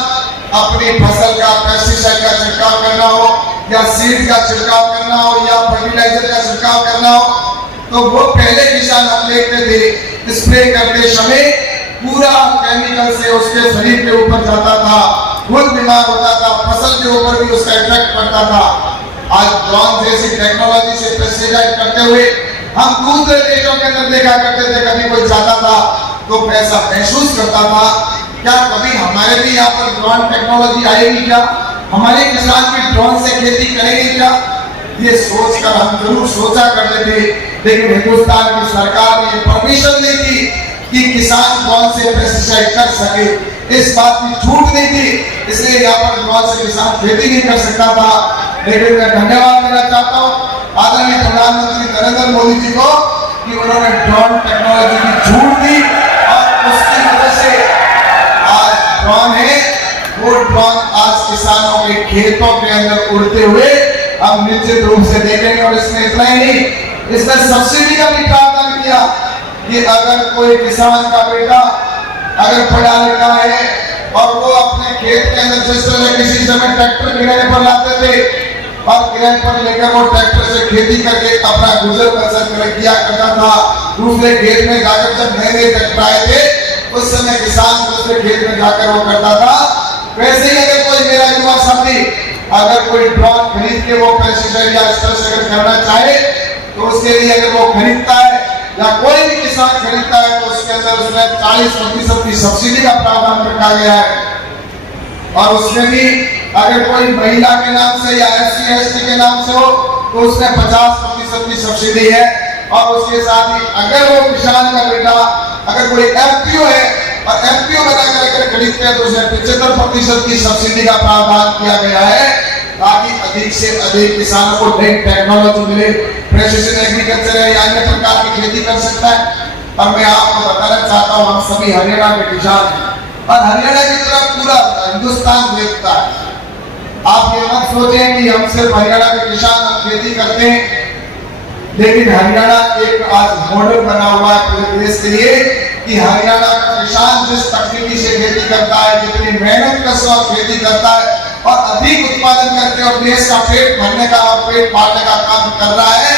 अपनी फसल का पेस्टिसाइड का छिड़काव करना हो, या सीड का छिड़काव करना हो, या फर्टिलाइजर का छिड़काव करना हो, तो वो पहले किसान हम देखते थे स्प्रे करते समय पूरा केमिकल से उसके शरीर के ऊपर जाता था, खुद बीमार होता था, फसल के ऊपर भी उसका इफेक्ट पड़ता था। आज ड्रोन जैसी टेक्नोलॉजी से पेस्टिसाइड करते हुए हम दूसरे देशों के अंदर देखा करते थे, कभी कोई जाता था तो ऐसा महसूस करता था क्या कभी हमारे भी यहाँ पर ड्रोन टेक्नोलॉजी आएगी क्या? हमारे किसान भी ड्रोन से खेती करेंगे क्या? ये सोचकर हम जरूर सोचा करते थे, लेकिन हिंदुस्तान की सरकार ने परमिशन नहीं दी कि किसान ड्रोन से पेस्टिसाइड कर सके। इस बात की छूट नहीं थी, इसलिए यहाँ पर ड्रोन से किसान खेती नहीं कर सकता था। लेकिन मैं धन्यवाद देना चाहता हूँ आदरणीय प्रधानमंत्री नरेंद्र मोदी जी को कि उन्होंने ड्रोन टेक्नोलॉजी की छूट दी और उसकी वजह से आज ड्रोन है, वो ड्रोन आज किसानों के खेतों के अंदर उड़ते हुए हम निश्चित रूप से देखेंगे। और इसमें इतना ही नहीं, इसमें सब्सिडी का भी प्रावधान किया कि अगर कोई किसान का बेटा अगर पढ़ा लिखा है और वो अपने खेत के अंदर जिस तरह किसी समय ट्रैक्टर किराए पर लाते थे और किराए पर लेकर वो ट्रैक्टर से खेती करके अपना गुजर बसर किया करता था, दूसरे खेत में जाकर जब नए नए ट्रैक्टर आए थे उस समय किसान दूसरे खेत में जाकर वो करता था। वैसे ही अगर कोई मेरा युवा साथी अगर कोई ड्रोन खरीद के वो पेस्टिसाइड या इस तरह से अगर करना चाहे तो उसके लिए अगर वो खरीदता है या कोई भी किसान खरीदता है तो उसके अंदर उसमें 40% की सब्सिडी का प्रावधान रखा गया है। और उसमें भी अगर कोई महिला के नाम से या SC/ST के नाम से हो तो उसमें 50% की सब्सिडी है। और उसके साथ ही अगर वो किसान का बेटा अगर कोई FPO है और FPO बनाकर अगर खरीदते हैं तो उसमें 75% की सब्सिडी का प्रावधान किया गया है, ताकि अधिक से अधिक किसानों को नई टेक्नोलॉजी मिले, प्रेसिजन एग्रीकल्चर है या अन्य प्रकार की खेती कर सकता है। और मैं आपको बताना चाहता हूँ हम सभी हरियाणा के किसान हैं और हरियाणा की तरफ पूरा हिंदुस्तान देखता है। आप ये मत सोचें कि हम सिर्फ हरियाणा के किसान हम खेती करते हैं, लेकिन हरियाणा एक आज मॉडल बना हुआ है पूरे देश के लिए कि हरियाणा का किसान जिस तकनीकी से खेती करता है, जितनी मेहनत के साथ खेती करता है और अधिक उत्पादन करके और देश का पेट भरने का और पेट पालने का काम कर रहा है,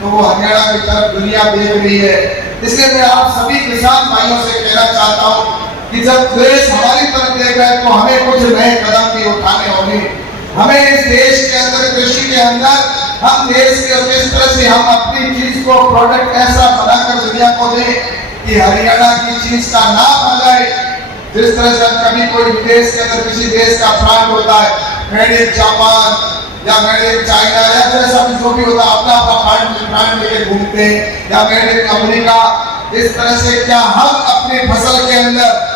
तो वो हरियाणा की तरफ दुनिया देख रही है। इसलिए मैं आप सभी किसान भाइयों से कहना चाहता हूँ कि जब देश हमारी तरफ देख रहा है तो हमें कुछ नए कदम भी उठाने होंगे। हमें इस देश के अंदर कृषि के अंदर हम देश के किस तरह से हम अपनी चीज को प्रोडक्ट ऐसा बनाकर दुनिया को दें कि हरियाणा की चीज का नाम आ जाए। जिस तरह से कभी कोई विदेश के अंदर किसी देश का ब्रांड होता है, मेड इन जापान या मेड इन चाइना या जैसा भी जो भी होता है, अपना अपना ब्रांड लेके घूमते हैं या मेड इन अमेरिका। इस तरह से क्या हम अपनी फसल के अंदर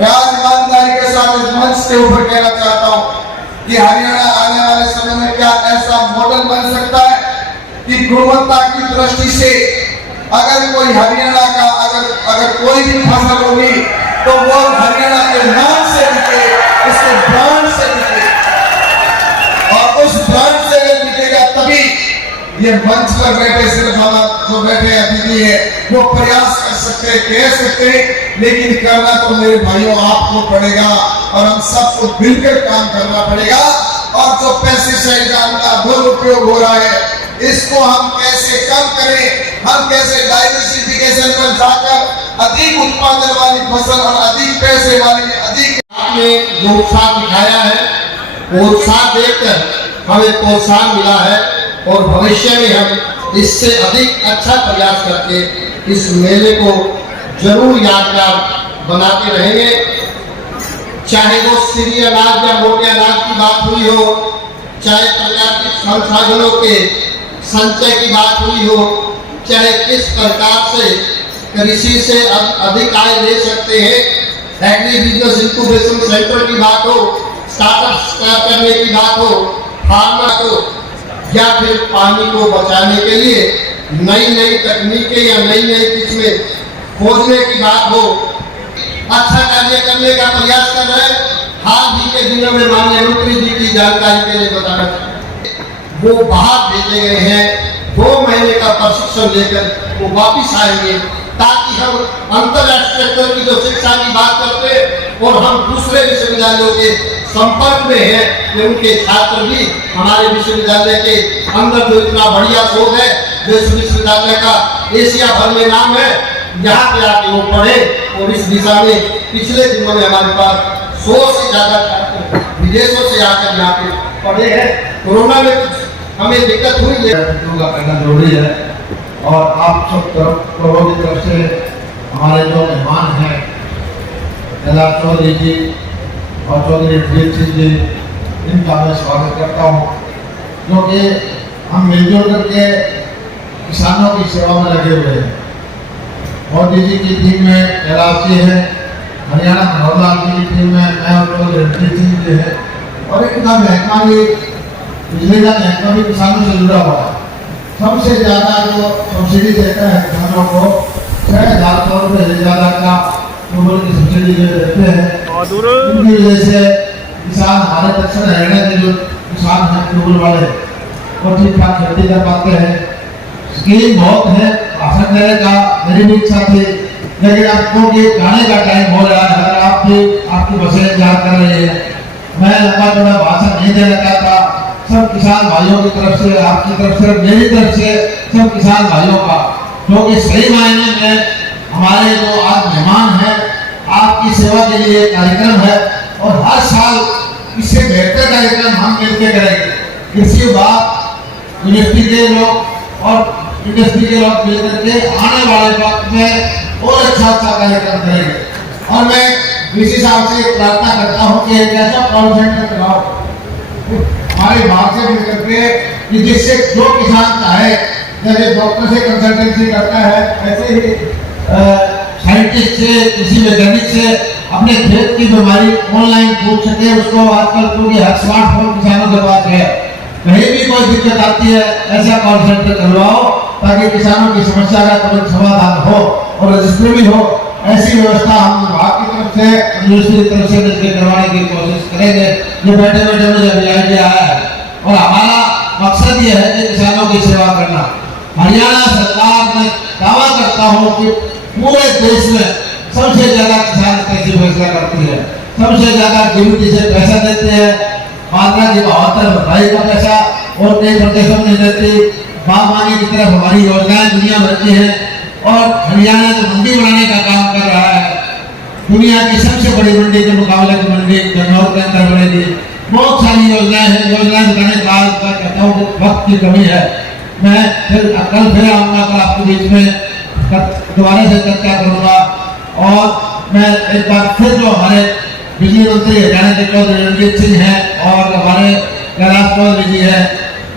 ईमानदारी के साथ इस मंच के ऊपर कहना चाहता हूँ कि हरियाणा आने वाले समय में क्या ऐसा मॉडल बन सकता है कि गुणवत्ता की दृष्टि से अगर कोई हरियाणा का अगर कोई भी फसल होगी तो वो हरियाणा के नाम से बिके, उसके ब्रांड से बिके। और उस ब्रांड से अगर बिकेगा तभी ये मंच पर बैठे सिर्फ हम जो बैठे अतिथि है वो प्रयास कर सकते, कह सकते, लेकिन करना तो मेरे भाइयों आपको पड़ेगा और हम सबको मिलकर काम करना पड़ेगा। और जो पेस्टिसाइड का दुरुपयोग हो रहा है इसको हम कैसे कम करें, हम कैसे डाइवर्सिफिकेशन पर जाकर अधिक उत्पादन वाली फसल और अधिक पैसे वाली अधिक आपने जो उत्साह दिखाया है वो उत्साह देखकर हमें प्रोत्साहन मिला है और भविष्य में हम इससे अधिक अच्छा प्रयास करके इस मेले को जरूर यादगार बनाते रहेंगे। चाहे वो सीरी अनाज या मोटे अनाज की बात हुई हो, चाहे प्राकृतिक संसाधनों के संचय की बात हुई हो, चाहे किस प्रकार से कृषि से अधिक आय ले सकते हैं, एग्री बिजनेस इंक्यूबेशन सेंटर की बात हो, स्टार्टअप स्टार्ट करने की बात हो, फार्मर को या फिर पानी को बचाने के लिए नई नई तकनीकें या नई नई किस्में खोजने की बात हो, अच्छा कार्य करने का प्रयास कर रहे हैं। हाल ही के दिनों में माननीय मंत्री जी की जानकारी के लिए बताना वो बाहर भेजे गए हैं, 2 महीने का प्रशिक्षण लेकर वो वापिस आएंगे ताकि हम अंतरराष्ट्रीय स्तर की जो शिक्षा की बात करते हैं और हम दूसरे विश्वविद्यालयों के संपर्क में हैं कि उनके छात्र भी हमारे विश्वविद्यालय के अंदर जो इतना बढ़िया शोध है, जो इस विश्वविद्यालय का एशिया भर में नाम है, यहाँ पे आके वो पढ़े। और इस दिशा में पिछले दिनों में हमारे पास 100 से ज्यादा छात्र विदेशों से आकर यहाँ पे पढ़े हैं। कोरोना में कुछ हमें दिक्कत हुई है, का करना जरूरी है। और आप सब की तरफ से हमारे जो मेहमान हैं एला चौधरी जी और चौधरी वीर सिंह जी इनका मैं स्वागत करता हूँ, क्योंकि हम मिलजुल करके किसानों की सेवा में लगे हुए हैं। मोदी जी की टीम में कैलाश जी है, हरियाणा मनोहर लाल जी की टीम में मैं और रणजीत सिंह जी है, और इनका महकमा भी, बिजली का महकमा भी किसानों से जुड़ा हुआ है। सबसे ज़्यादा जो सब्सिडी देता है किसानों को 6,000 करोड़ रुपये से ज़्यादा का ट्यूबवेल की सब्सिडी देते हैं। इनकी वजह से किसान, हमारे दक्षिण हरियाणा के जो किसान हैं ट्यूबवेल वाले, वो ठीक ठाक खेती कर पाते हैं। स्कीम बहुत है, भाषण देने का मेरी भी इच्छा थी, लेकिन आपको कि गाने का टाइम हो रहा है, आपकी बसें इंतजार कर रही है। मैं लंबा चौड़ा भाषण नहीं देना चाहता। सब किसान भाइयों की तरफ से, आपकी तरफ से, मेरी तरफ से, सब किसान भाइयों का, क्योंकि सही मायने में हमारे जो आज मेहमान हैं, आपकी सेवा के लिए कार्यक्रम है, और हर साल इससे बेहतर कार्यक्रम हम मिलकर करेंगे। कृषि विभाग, यूनिवर्सिटी के लोग और इंडस्ट्री के लोग मिलकर के आने वाले वक्त में और अच्छा कार्यक्रम करेंगे। और मैं डीसी साहब से प्रार्थना करता हूँ कि एक ऐसा कॉल सेंटर चलाओ हमारे भाग से मिलकर के, कि जिससे जो किसान चाहे, जैसे डॉक्टर से कंसल्टेंसी करता है, ऐसे ही साइंटिस्ट से, किसी वैज्ञानिक से अपने खेत की बीमारी ऑनलाइन पूछ सके। उसको आजकल क्योंकि हर स्मार्टफोन किसानों के पास है, कहीं भी कोई दिक्कत आती है, ऐसा कॉल सेंटर करवाओ ताकि किसानों की समस्या का तुरंत समाधान हो और रजिस्ट्री भी हो। ऐसी व्यवस्था हम विभाग की तरफ से, यूनिवर्सिटी की तरफ से मिलकर करवाने की कोशिश करेंगे। ये बैठे बैठे मुझे अभी आइडिया आया है, और हमारा मकसद ये है कि किसानों की सेवा करना। हरियाणा सरकार में दावा करता हूँ कि पूरे देश में सबसे ज्यादा किसान कृषि फैसला करती है, सबसे ज्यादा डीबीटी से पैसा देते हैं, मात्रा की 72 भरपाई का पैसा और कई प्रदेशों में देती। बागवानी की तरफ हमारी योजनाएं दुनिया भर की हैं, और हरियाणा जो मंडी बनाने का काम कर रहा है, दुनिया की सबसे बड़ी मंडी के मुकाबले की मंडी गन्नौर के अंदर बनेगी। बहुत सारी योजनाएं हैं, योजनाएं बताने का कहता हूँ वक्त की कमी है। मैं कल फिर आऊँगा, कल आपके बीच में दोबारा से चर्चा करूँगा, और मैं एक बार फिर जो हमारे बिजली मंत्री हरियाणा के चौधरी रणजीत सिंह हैं और हमारे कैलाश चौधरी जी हैं,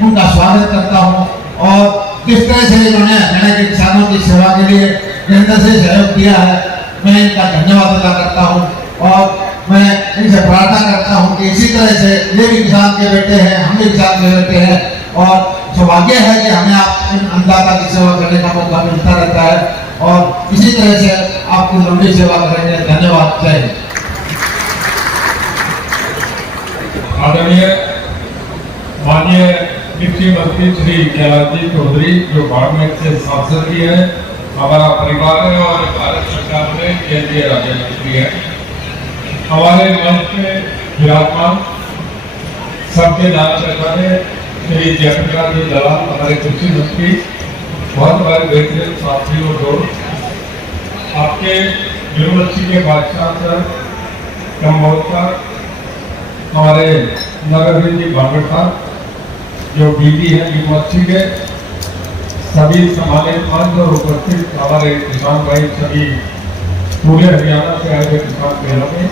उनका स्वागत करता हूँ। और किस तरह से इन्होंने हरियाणा के किसानों की सेवा के लिए केंद्र से सहयोग दिया है, मैं इनका धन्यवाद अदा करता हूँ। और मैं इनसे प्रार्थना करता हूँ कि इसी तरह से ये भी किसान के बेटे हैं, हम भी किसान के बेटे हैं, और सौभाग्य है कि हमें आप इन अन्नदाता की सेवा करने का मौका मिलता रहता है, और इसी तरह से आपकी लंबी सेवा करेंगे। धन्यवाद। जय हिंद। आदरणीय माननीय कृषि मंत्री श्री कैलाश जी चौधरी, जो बाड़मेर से सांसद भी है, हमारा परिवार है और भारत सरकार में केंद्रीय राज्य मंत्री है। हमारे मंच में विराजमान सबके नाम पहचाने श्री जयप्रकाश जी दलाल, हमारे कृषि मंत्री, बहुत हमारे बेहतरीन साथी और दोस्त, आपके यूनिवर्सिटी के बादशाह सर कम्बोजकर, हमारे नगर जी भागवत साहब जो डीडी है यूनिवर्सिटी के, सभी सम्मानित मंच और उपस्थित हमारे किसान भाई, सभी पूरे हरियाणा से आए हुए किसान भाइयों में।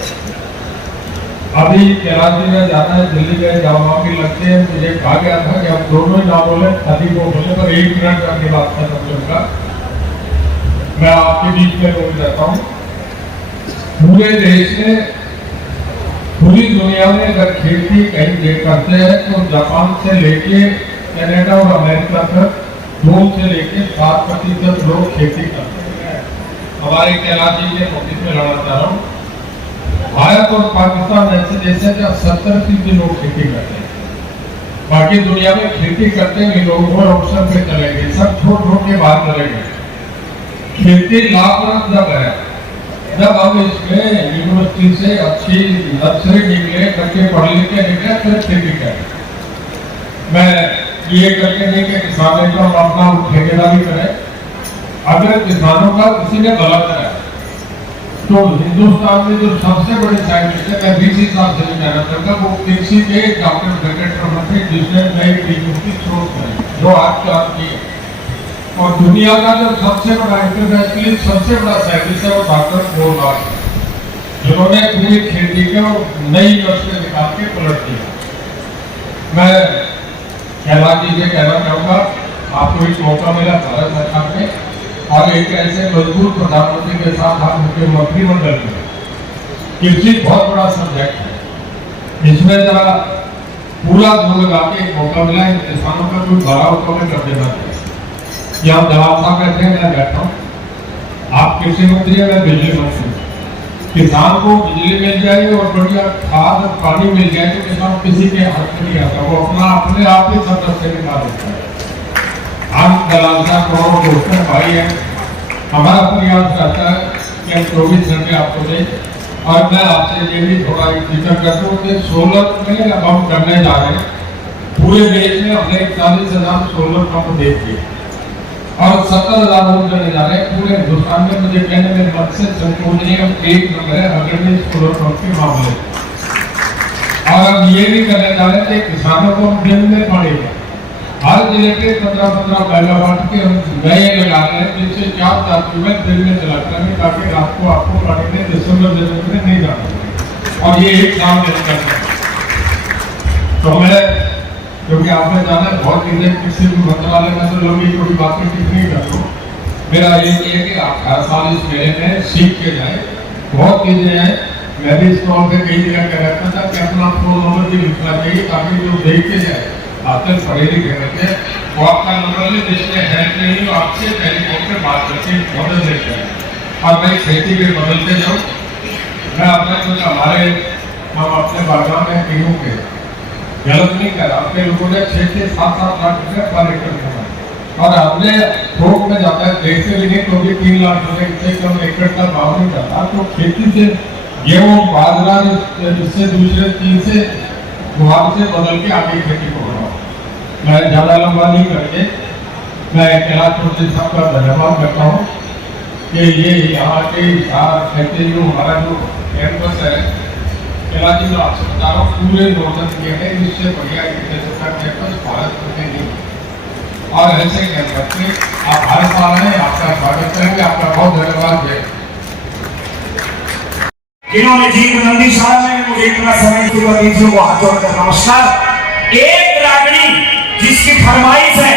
अभी कैलाश जी में जाना है, दिल्ली में जामा भी लगते हैं। मुझे कहा गया था कि हम दोनों ही ना बोले, अभी वो बोले, पर 1 मिनट करके बात खत्म करूंगा। मैं आपके बीच में बोल जाता हूँ, पूरे देश में, पूरी दुनिया में अगर खेती कहीं देख करते हैं तो जापान से लेके कनाडा और अमेरिका तक 2 से लेके 7% लोग खेती करते हैं। हमारे कैलाश जी के नोटिस में लड़ा चाह रहा हूँ, भारत और पाकिस्तान ऐसे देश है जहाँ 70% लोग खेती करते हैं। बाकी दुनिया में खेती करते हैं लोग और ऑप्शन पे चलेंगे, सब छोड़ के बाहर चलेंगे। खेती लाभप्रद जब है, जब हम इसमें यूनिवर्सिटी से अच्छी नर्सरी निकले, करके पढ़ लिख के निकले, फिर खेती करें। मैं ये करके नहीं कि किसान का अपना ठेकेदारी करें। अगर किसानों का किसी ने भला करा तो हिंदुस्तान में जो सबसे बड़े साइंटिस्ट है, मैं बीसी साहब से भी कहना चाहूँगा, वो कृषि के डॉक्टर वेंकटेश्वर मंत्री, जिसने नई टीकों की शोध करी, जो आज काम की है। और दुनिया का जो सबसे बड़ा इंटरनेशनली सबसे बड़ा साइंटिस्ट है वो डॉक्टर बोलबाग, जिन्होंने पूरी खेती को नई नस्ल निकाल के पलट दिया। मैं कैलाश जी से कहना चाहूँगा, आपको एक मौका मिला भारत सरकार में और एक ऐसे मजबूत प्रधानमंत्री के साथ आप उनके मंत्रिमंडल में, कृषि बहुत बड़ा सब्जेक्ट है, इसमें जरा पूरा जोर लगा के एक मौका मिला इन किसानों का कोई बड़ा उत्पन्न कर देना चाहिए। यहाँ दलाल साहब बैठे हैं, मैं बैठा हूँ, आप कृषि मंत्री हैं, मैं बिजली मंत्री। किसान को बिजली मिल जाए और बढ़िया खाद और पानी मिल जाए तो किसान किसी के हाथ में नहीं आता, वो अपने आप ही सब रस्ते निकाल देता है। हम दलाल साहब करोड़ों दोस्त हैं, भाई है, हमारा प्रयास रहता है कि हम 24 घंटे आपको दें। और मैं आपसे ये भी थोड़ा एक जिक्र कर दूँ कि सोलर में अब हम करने जा रहे हैं, पूरे देश में हमने 41,000 सोलर पंप दे दिए और 70,000 लोग करने जा रहे हैं पूरे हिंदुस्तान में। मुझे कहने में मत से संतोष नहीं, हम 1 नंबर है अग्रणी सोलर पंप के मामले। और हम ये भी करने जा रहे थे, किसानों को हम दिन में पड़ेगा हर जिले के 15-15 मेगावाट के हम नए लगा रहे हैं, जिससे 4 में दिन में चला करेंगे ताकि रात को आपको पड़ेंगे दिसंबर जनवरी में नहीं जाना। और ये 1 साल में करना। तो मैं, क्योंकि आपने जाना बहुत चीजें किसी भी मंत्रालय में तो लोग ये छोटी बातें नहीं कर दो, मेरा ये है कि आप हर साल इस मेले में सीख के जाए, बहुत चीजें हैं। मैं भी इस तौर पर कई जगह कह रखा था कि अपना फोन नंबर भी लिखना चाहिए ताकि जो देख के जाए आपसे पढ़े लिखे रहते हैं, वो आपका नंबर ले, जिसमें हेल्प नहीं हो आपसे टेलीफोन पर बात करके मदद लेते हैं। और मैं खेती भी बदलते जाऊँ, मैं अपने कुछ हम अपने बागान में गेहूँ के गलत नहीं कर, आपके लोगों ने 6-7 लाख रुपये पर एकड़ कमा और हमने थोक में जाता है, देखते भी नहीं तो भी 3 लाख रुपये से कम एकड़ का भाव नहीं जाता। तो खेती से गेहूँ बाजरा इससे दूसरे चीज से गुहार से बदल के आगे खेती को बढ़ाओ। मैं ज़्यादा लंबा नहीं करके मैं कैलाश चौधरी साहब का धन्यवाद करता हूँ कि ये यहाँ के कहते जो हमारा जो कैंपस है कैलाश जी, मैं आपसे बता रहा हूँ पूरे नॉर्दर्न इंडिया में इससे बढ़िया का कैंपस भारत में नहीं। और ऐसे कैंपस में आप हर साल हैं, आपका स्वागत करेंगे, आपका बहुत धन्यवाद है। जिन्होंने जीवन नंदी साहब ने मुझे इतना समय को हाथ जोड़कर नमस्कार। एक रागनी जिसकी फरमाइश है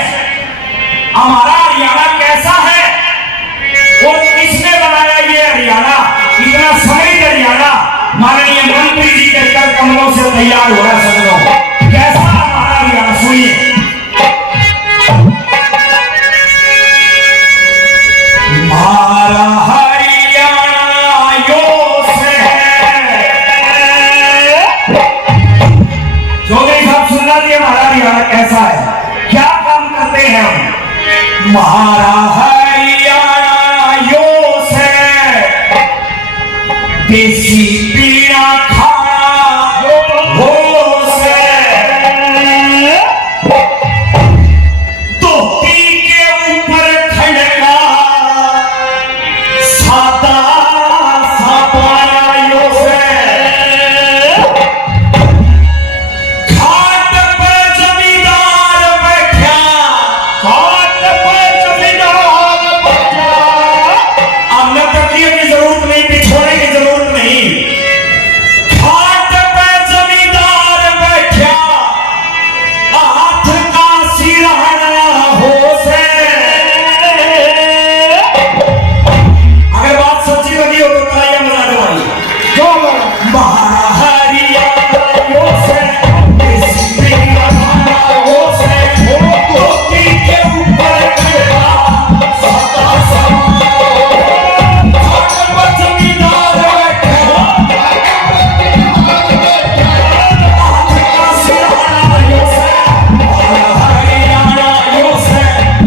हमारा हरियाणा कैसा है और किसने बनाया ये हरियाणा, इतना समृद्ध हरियाणा माननीय मंत्री जी के कर कमलों से तैयार हो रहा है। सब कैसा हमारा हरियाणा सुनिए। हमारा हरियाणा यो से चौधरी साहब सुनना दिए, हमारा हरियाणा कैसा है, क्या काम करते हैं हम। हमारा हरियाणा यो से देसी पीड़ा खाना हो से, धोती के ऊपर खड़का सादा सापारा यो से, घाट पर जमींदार बैठा, घाट पर जमींदार बैठा। अब न तकिए की जरूरत नहीं, बिछोने की जरूरत नहीं। घाट पर जमींदार बैठा, हाथ का सिरहाना हो से। अगर बात सच्ची लगी हो तो तालियां बजा दो भाई। जो हमारा हरियाणा यो से देसी पीड़ा खाना हो से, धोती के ऊपर खड़ा सादा सामान, घाट पर जमींदार बैठा, हाथ का सिरहाना यो से, हमारा हरियाणा यो से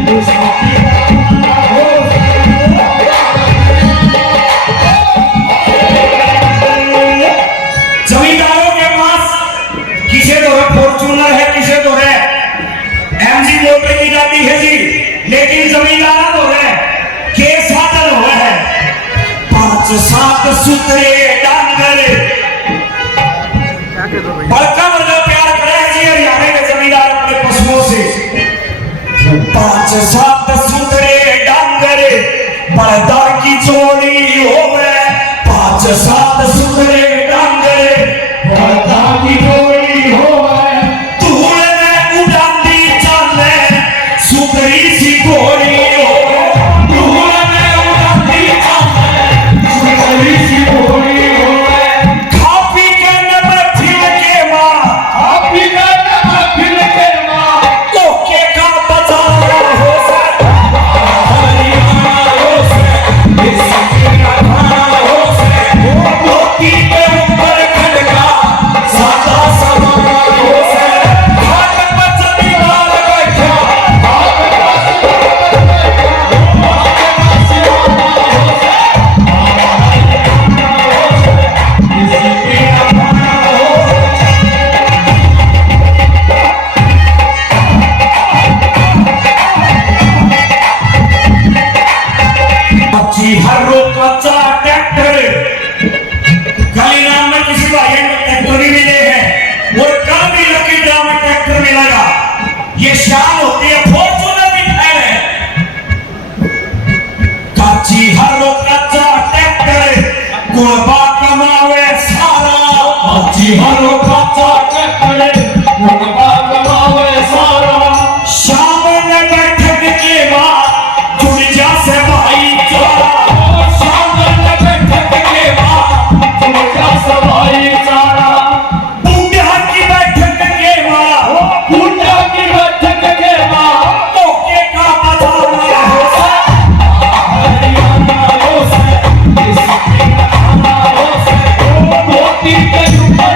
देसी पीड़ा खाना हो से। जमींदारों के पास किसे तो है फॉर्चूनर है, किसे तो है एमजी मोटर की जाती है जी, लेकिन जमींदार तो है के साधन हो है 5-7 सुतरे डांगर। बड़का बड़ा प्यार करे जी हरियाणा के जमींदार अपने पशुओं से। 5-7 सुतरे डांगर बड़दार की चोरी हो गए, 5-7 सुतरे डांगर बड़दार की चोरी हो गए। धूल गुणबा कमावे सारा जी हरो काचा कपड़े गुणबा कमावे सारा शाम ने बैठक के बाद जुड़ जा से भाईचारा शाम ने बैठक के बाद जुड़ जा से भाईचारा बुढ़िया की बैठक के बाद बुढ़िया की बैठक के बाद ओके का बजाना हो हरियाणा हो से किसी का हो से मोती के ऊपर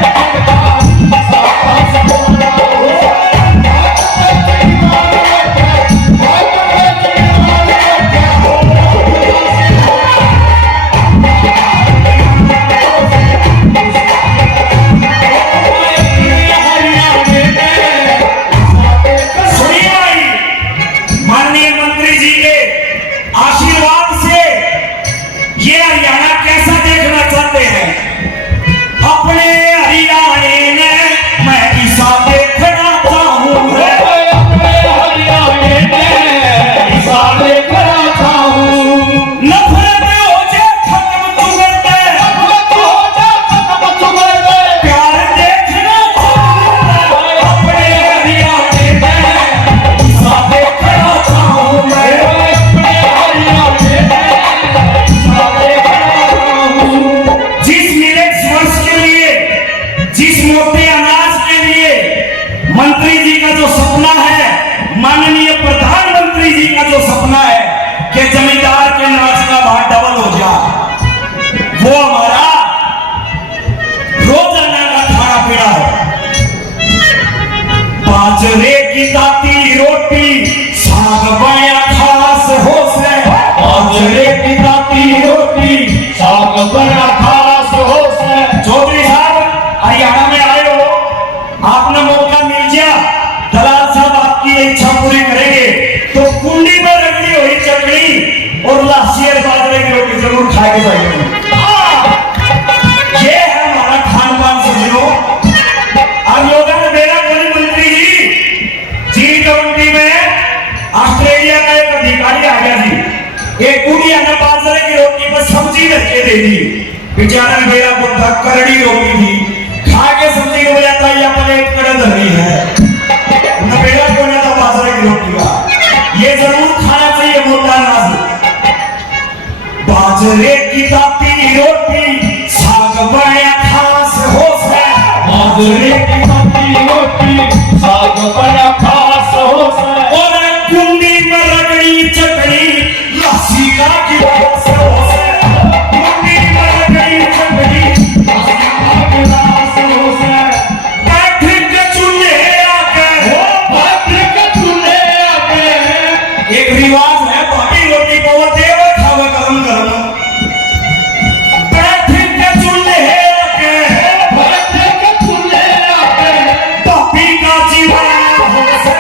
बाजरे की दाती रोटी साग बया खास हो से बाजरे की दाती रोटी साग बया खास हो से चौधरी साहब हरियाणा में आए हो आपने मौका मिल गया दलाल साहब आपकी इच्छा पूरी करेंगे तो कुंडी में रगड़ी हुई चटनी और लाशियर बाजरे की रोटी जरूर खाए जाएगी ये है हमारा खान पान समझो अब योगा में मेरा G20 में ऑस्ट्रेलिया का एक अधिकारी आ गया जी एक कुड़िया ने बाजरे की रोटी पर सब्जी रखे दे दी बेचारा मेरा को करड़ी रोटी थी खा के सब्जी को बोला था या प्लेट कड़ा धरनी है न बेटा को ना था बाजरे की रोटी का ये जरूर खाना चाहिए मोटा अनाज बाजरे की दाती रोटी साग बया खास हो से बाजरे की दाती रोटी साग बया खास हो से और कुंडी में रगड़ी चटनी लस्सी का गिलास हो से कुंडी में रगड़ी चटनी लस्सी का गिलास हो से बैठ के चूल्हे आके एक रिवाज है भाभी रोटी को वो देव खावे गरम गरम बैठ के चूल्हे आके भाभी का जीवन हो से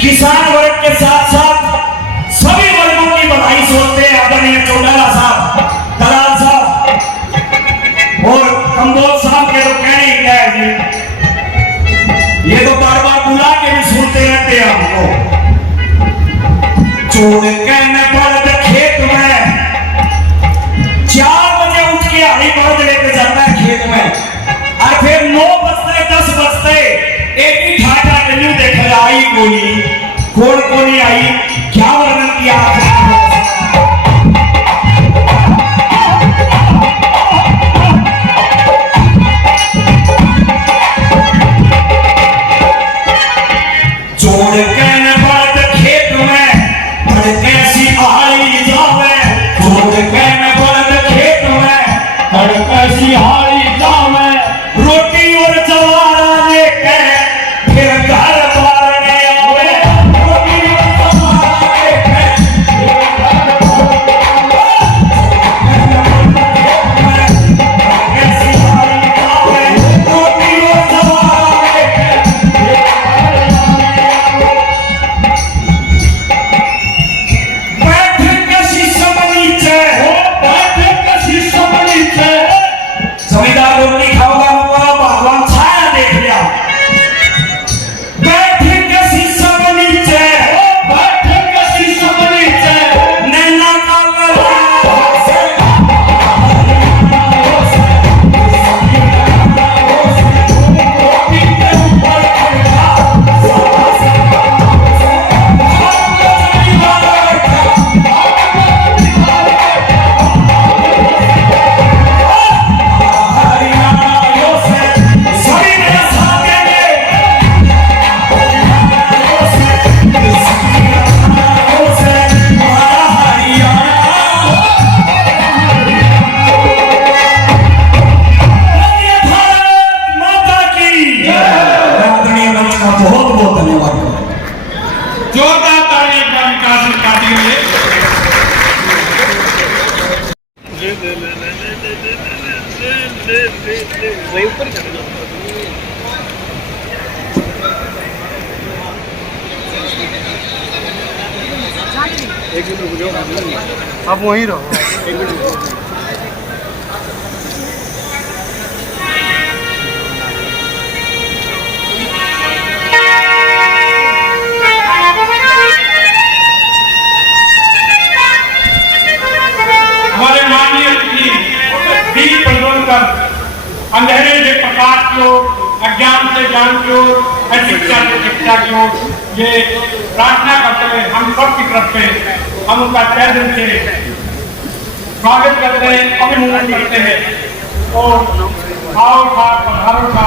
किसान वर्ग के साथ साथ सभी वर्गों की भलाई सोचते हैं आदरणीय चौटाला साहब दलाल साहब और कंबोज साहब के तो कहने ही क्या है जी ये तो बार बार बुला के भी सुनते रहते हैं हमको छोड़ के न बर्द खेत में 4 बजे उठ के हरी बर्द लेके जाता है खेत में और फिर 9 बजते 10 बजते एक ही ठाटा न्यू देखा आई कौन कोनी आई क्या वर्णन किया जोड़ के न बर्द खेत में बड़ कैसी हारी जावे जोड़ के न बर्द खेत में बड़ कैसी हारी जावे रोटी और जवारा लेके फिर घर बारने आवे रोटी और जवारा आप वहीं रहो। हमारे माननीय दीप प्रज्वलन कर अंधेरे से प्रकाश की ओर, अज्ञान से ज्ञान की ओर, अशिक्षा से शिक्षा की ओर ये प्रार्थना करते हुए हम सब की तरफ से हम उनका तहे दिल से स्वागत करते हैं, अभिनंदन करते हैं और आओ का पधारो का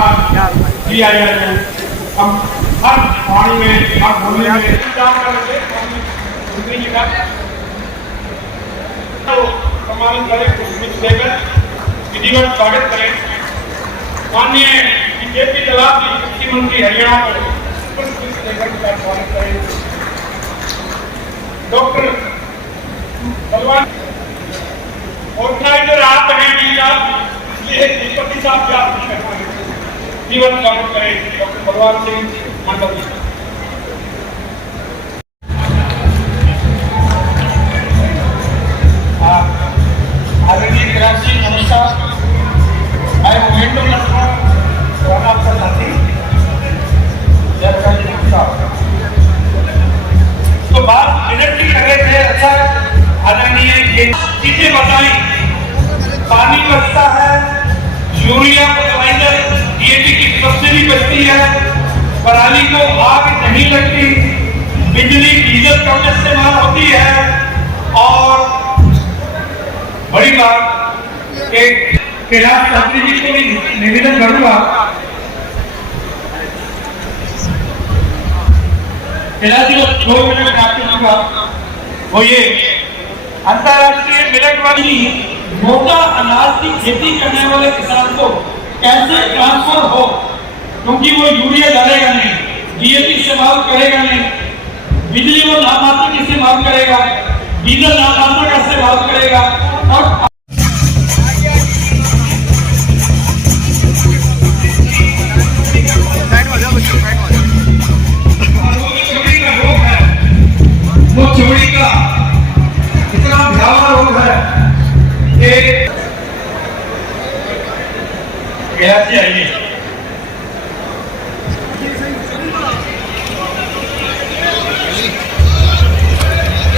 दिया जाए। हम हर वाणी में हर बोली में सम्मानित करें, पुष्प देकर विधिवत स्वागत करें। माननीय जेपी दलाल जी मुख्यमंत्री हरियाणा को पुष्प देकर उनका स्वागत करें। डॉक्टर बलवान ऑर्गेनाइजर आप हैं इसलिए दीपति साहब से आप विधिवत स्वागत करें डॉक्टर बलवान सिंह मंडल जी। आदरणीय ग्रामीण नमस्कार, मैं मोमेंटो करता हूँ आपका साथी जय नमस्कार। तो बात इलेक्ट्रिक कर रहे थे, अच्छा आदरणीय चीजें बताई, पानी बचता है, यूरिया फर्टिलाइजर डीएपी की सब्सिडी बचती है, पराली को आग नहीं लगती, बिजली डीजल कम इस्तेमाल होती है और बड़ी बात एक कैलाश शास्त्री जी को भी निवेदन करूंगा, कैलाश जी को 2 मिनट आपके दूंगा। वो ये अंतरराष्ट्रीय मिलेट वाली मोटा अनाज की खेती करने वाले किसान को कैसे ट्रांसफर हो, क्योंकि वो यूरिया डालेगा नहीं, डीएपी इस्तेमाल करेगा नहीं, बिजली वो नामात्र इस्तेमाल करेगा, डीजल नामात्र का इस्तेमाल करेगा और वो चमड़ी का इतना भयावह रोग है कि कैसे आइए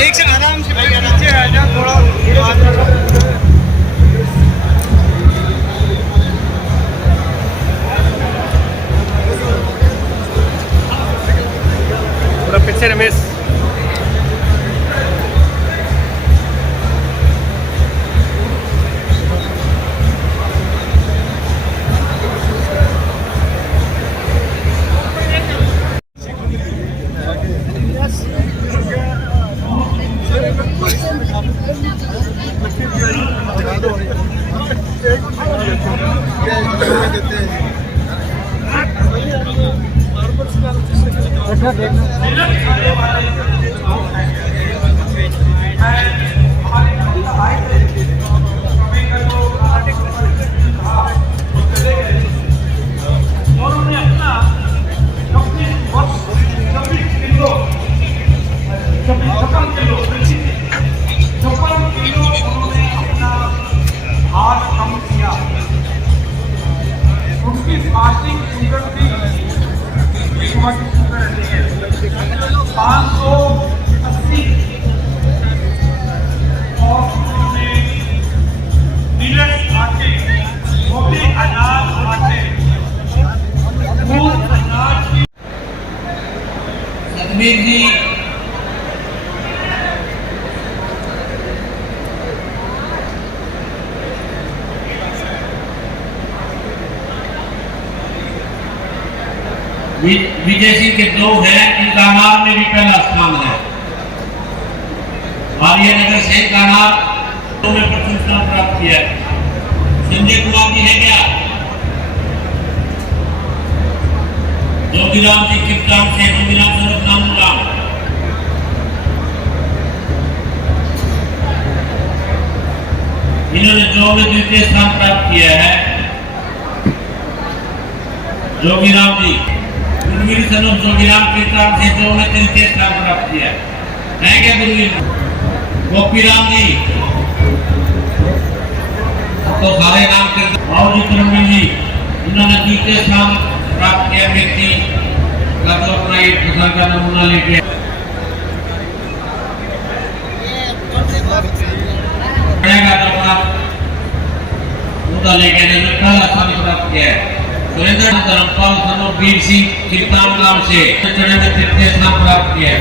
एक से आराम से भाई नीचे आ जा थोड़ा पूरा पीछे रमेश। सतबीर जी विजय सिंह के 2 हैं, इनका नाम में भी पहला स्थान है। आर्यनगर से का नाम 2 में प्रथम स्थान प्राप्त किया। संजय कुमार जी है क्या? जोगीराम जी किप्तान से जोगीराम सनत नामूराम, इन्होंने जो में द्वितीय स्थान प्राप्त किया है जोगीराम जी, गुरुवीर सनम जोगीराम कीर्तन से जो में तृतीय स्थान प्राप्त किया है क्या गुरुवीर? गोपीराम जी तो सारे नाम कीर्तन। बाबू जी तरंगन जी, इन्होंने द्वितीय स्थान प्राप्त किया। व्यक्ति का तो अपना एक प्रसार का नमूना लेके लेके पहला स्थान प्राप्त किया है। सुरेंद्र धर्मपाल सनो वीर सिंह कीर्तन नाम से चढ़े में तृतीय स्थान प्राप्त किया है।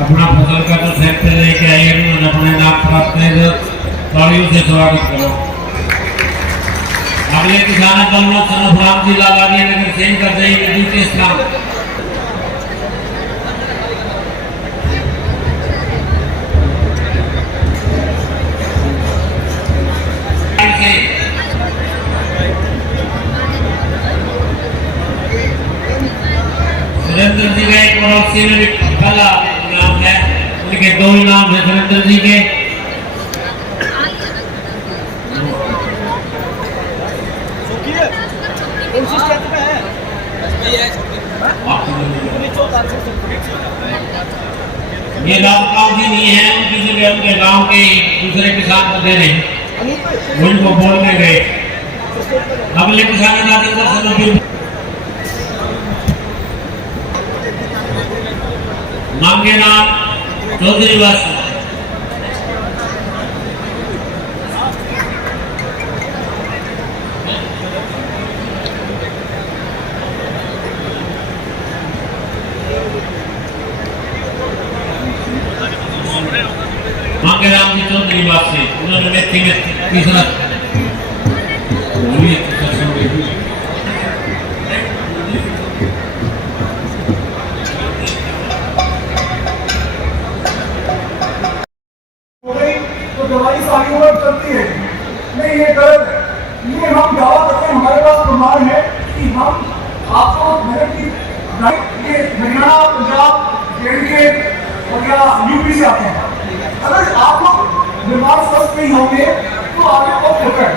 अपना फसल का जो सेक्टर लेके आए उन्होंने अपने नाम प्राप्त किए, तालियों से स्वागत करो। अगले किसान कलमों सनोराम जी लालाजी नगर सेन कर देंगे द्वितीय स्थान। सुरेंद्र जी का एक और पहला नाम है, उनके दो नाम है सुरेंद्र जी के। ये गाँव भी नहीं है, उनकी जगह उनके गाँव के दूसरे किसान को दे रहे हैं, उनको बोलने गए। अगले किसान मांगे नाम चौधरी वासी। मांगे राम जी चौधरी बात से उन्होंने व्यक्ति में तीसरा तो दवाई सारी उम्र चलती है। नहीं, ये गलत है। ये हम दावा करते हैं, हमारे पास प्रमाण है कि हम आपको मेहनत की ये हरियाणा, पंजाब, जे और या यूपी से आते हैं। अगर आप लोग बीमार स्वस्थ नहीं होंगे तो आगे बहुत होता है।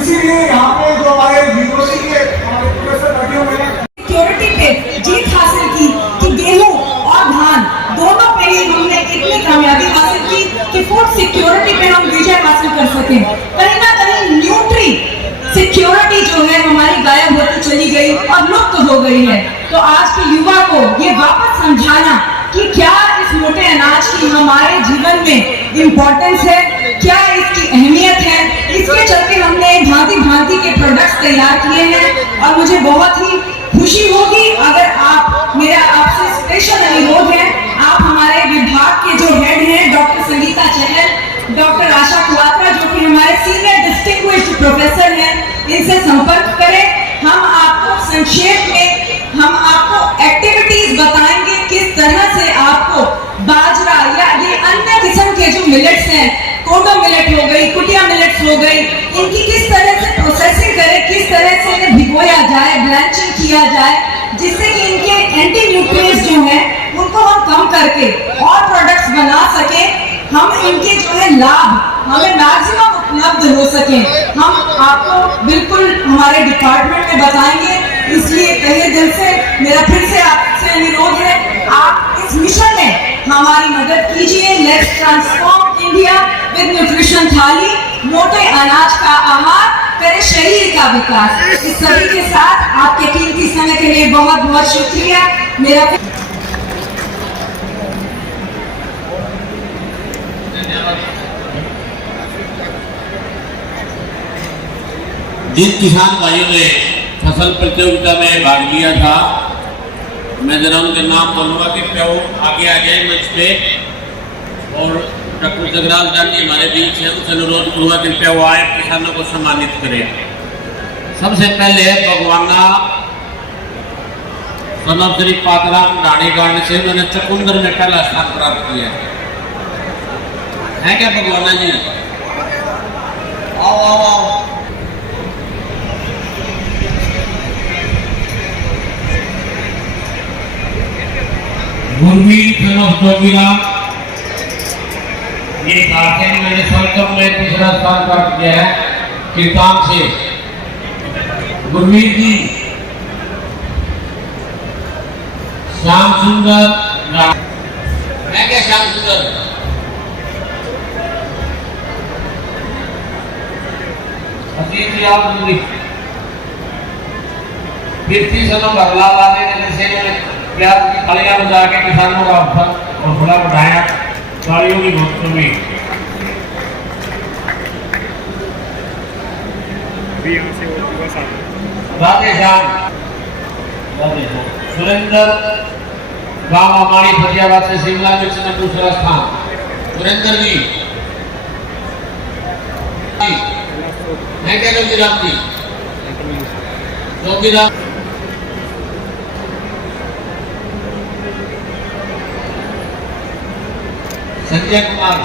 इसीलिए यहाँ पे जो हमारे यूनिवर्सिटी के हमारे प्रोफेसर बैठे हुए हैं, सिक्योरिटी पे जीत हासिल की कि गेहूं और धान दोनों पे ही हमने इतनी कामयाबी हासिल की कि फूड सिक्योरिटी पे हम विजय हासिल कर सके। कहीं ना कहीं न्यूट्री सिक्योरिटी जो है हमारी गायब होती चली गई और लुप्त हो गई है। तो आज के युवा को ये वापस समझाना कि क्या इस मोटे अनाज की हमारे जीवन में इम्पोर्टेंस है, क्या इसकी अहमियत है, इसके चलते हमने भांति भांति के प्रोडक्ट्स तैयार किए हैं। और मुझे बहुत ही खुशी होगी अगर आप, मेरा आपसे स्पेशल अनुरोध है, आप हमारे विभाग के जो हेड हैं डॉक्टर संगीता चहल, डॉक्टर आशा कुआत्रा जो कि हमारे सीनियर डिस्टिंग्विश्ड प्रोफेसर हैं, इनसे संपर्क करें। हम आपको संक्षेप में हम आपको एक्टिविटीज बताएंगे किस तरह से आपको बाजरा या ये अन्य किस्म के जो मिलेट्स हैं, कोडो मिलेट हो गई, कुटिया मिलेट्स हो गई, इनकी किस तरह से प्रोसेसिंग करें, किस तरह से इन्हें भिगोया जाए, ब्लैंचिंग किया जाए, जिससे कि इनके एंटी न्यूट्रिएंट्स जो हैं उनको हम कम करके और प्रोडक्ट्स बना सकें। हम इनके जो है लाभ हमें मैक्सिमम उपलब्ध हो सके, हम आपको बिल्कुल हमारे डिपार्टमेंट में बताएंगे। इसलिए तहे दिल से मेरा फिर से आपसे अनुरोध है, आप इस मिशन में हमारी मदद कीजिए। Let's transform India with nutrition थाली, मोटे अनाज का आहार करे शरीर का विकास। इस सभी के साथ आपके कीमती समय के लिए बहुत बहुत शुक्रिया। मेरा जिन किसान भाइयों ने फसल प्रतियोगिता में भाग लिया था, मैं जरा उनके नाम बोलूँगा कि क्या वो आगे आ जाए मंच पे। और डॉक्टर जगराज जान जी हमारे बीच है, उनसे अनुरोध करूँगा कि क्या वो आए, किसानों को सम्मानित करें। सबसे पहले भगवाना सनम श्री पातराम रानीगढ़ से उन्होंने चकुंदर में पहला स्थान प्राप्त किया है क्या भगवाना जी? आओ आओ आओ। गुरमीत जोगिरा, ये कारखाने मैंने सरकम में तीसरा स्थान प्राप्त किया है कीर्तान से। गुरमीत जी, श्याम सुंदर, मैं क्या श्याम सुंदर, अजीत जी आप कीर्ति सनम बरला वाले ने जैसे प्याज की थालियां बजा के किसानों का हौसला बढ़ाया, तालियों की भक्तों में। राधे श्याम, सुरेंद्र गांव हमारी फतियाबाद से शिमला मिर्च में दूसरा स्थान। सुरेंद्र जी, मैं क्या जोगीराम जी, जोगीराम संजय कुमार,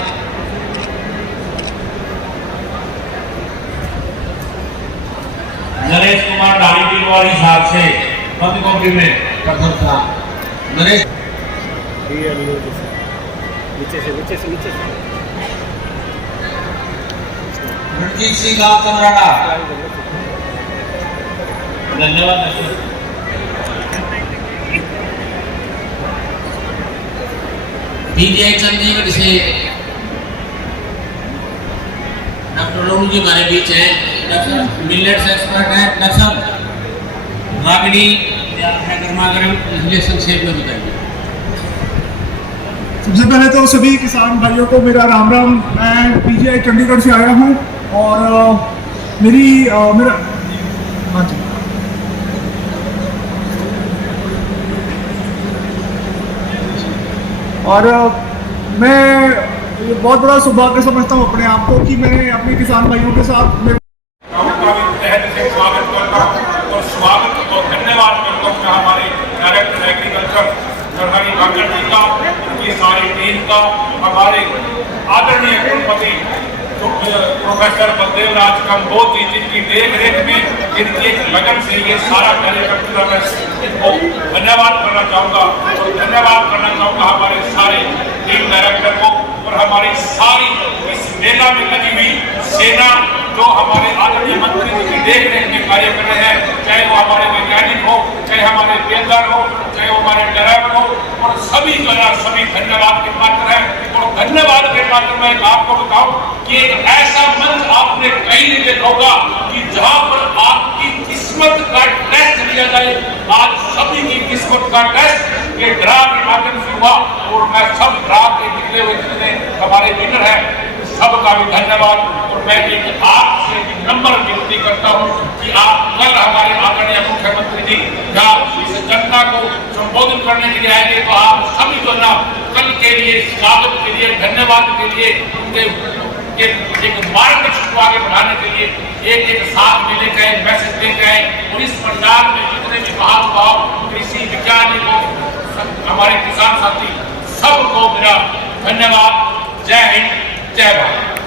नरेश कुमार डाली पीरवाड़ी साहब से बंद कॉपी में प्रथम स्थान। नरेश नीचे से रणजीत सिंह गांव चमराड़ा, धन्यवाद। डीजे चंडीगढ़ से डॉक्टर रोहन जी हमारे बीच हैं, मिलेट्स एक्सपर्ट हैं। डॉक्टर रागिनी गर्मा गर्म इसलिए संक्षेप में बताइए। सबसे पहले तो सभी किसान भाइयों को मेरा राम राम। मैं पीजीआई चंडीगढ़ से आया हूँ और मेरा हाँ जी, और मैं ये बहुत बड़ा सौभाग्य समझता हूँ अपने आप को कि मैंने अपने किसान भाइयों के साथ स्वागत करता हूँ और स्वागत और धन्यवाद करता हूँ हमारे डायरेक्टर एग्रीकल्चर सरकारी डॉक्टर जी का, उनकी सारी टीम का, हमारे आदरणीय कुलपति प्रोफेसर बलदेव राज कंबोज जी, जिनकी देख रेख में इनकी एक लगन से ये सारा कार्य करता है, इनको धन्यवाद करना चाहूँगा। और धन्यवाद करना चाहूँगा हमारे सारे टीम डायरेक्टर को और हमारी सारी इस मेला में लगी हुई सेना जो हमारे आदरणीय मंत्री जी की देख रेख में कार्य कर रहे हैं, चाहे वो हमारे वैज्ञानिक हो, चाहे हमारे बेलदार हो, चाहे वो हमारे ड्राइवर हो, और सभी जो है सभी धन्यवाद के पात्र हैं। और धन्यवाद के पात्र मैं आपको बताऊं कि एक ऐसा मंच आपने कहीं नहीं देखा होगा कि जहां पर आपकी किस्मत का टेस्ट लिया जाए। आज सभी की किस्मत का टेस्ट ये ड्रा के माध्यम से हुआ और मैं सब ड्रा के निकले हुए जितने हमारे विनर हैं सबका भी धन्यवाद। और मैं एक आपसे नंबर विनती करता हूं कि आप कल हमारे आदरणीय मुख्यमंत्री जी जहां इस जनता को संबोधित करने के लिए आएंगे तो आप सभी जो ना कल के लिए, स्वागत के लिए, धन्यवाद के लिए, उनके एक मार्गदर्शन को आगे बढ़ाने के लिए एक साथ में लेकर आए, मैसेज लेकर आए। और इस पंडाल में जितने भी महानुभाव, कृषि वैज्ञानिक, हमारे किसान साथी, सबको मेरा धन्यवाद। जय हिंद, जय भारत।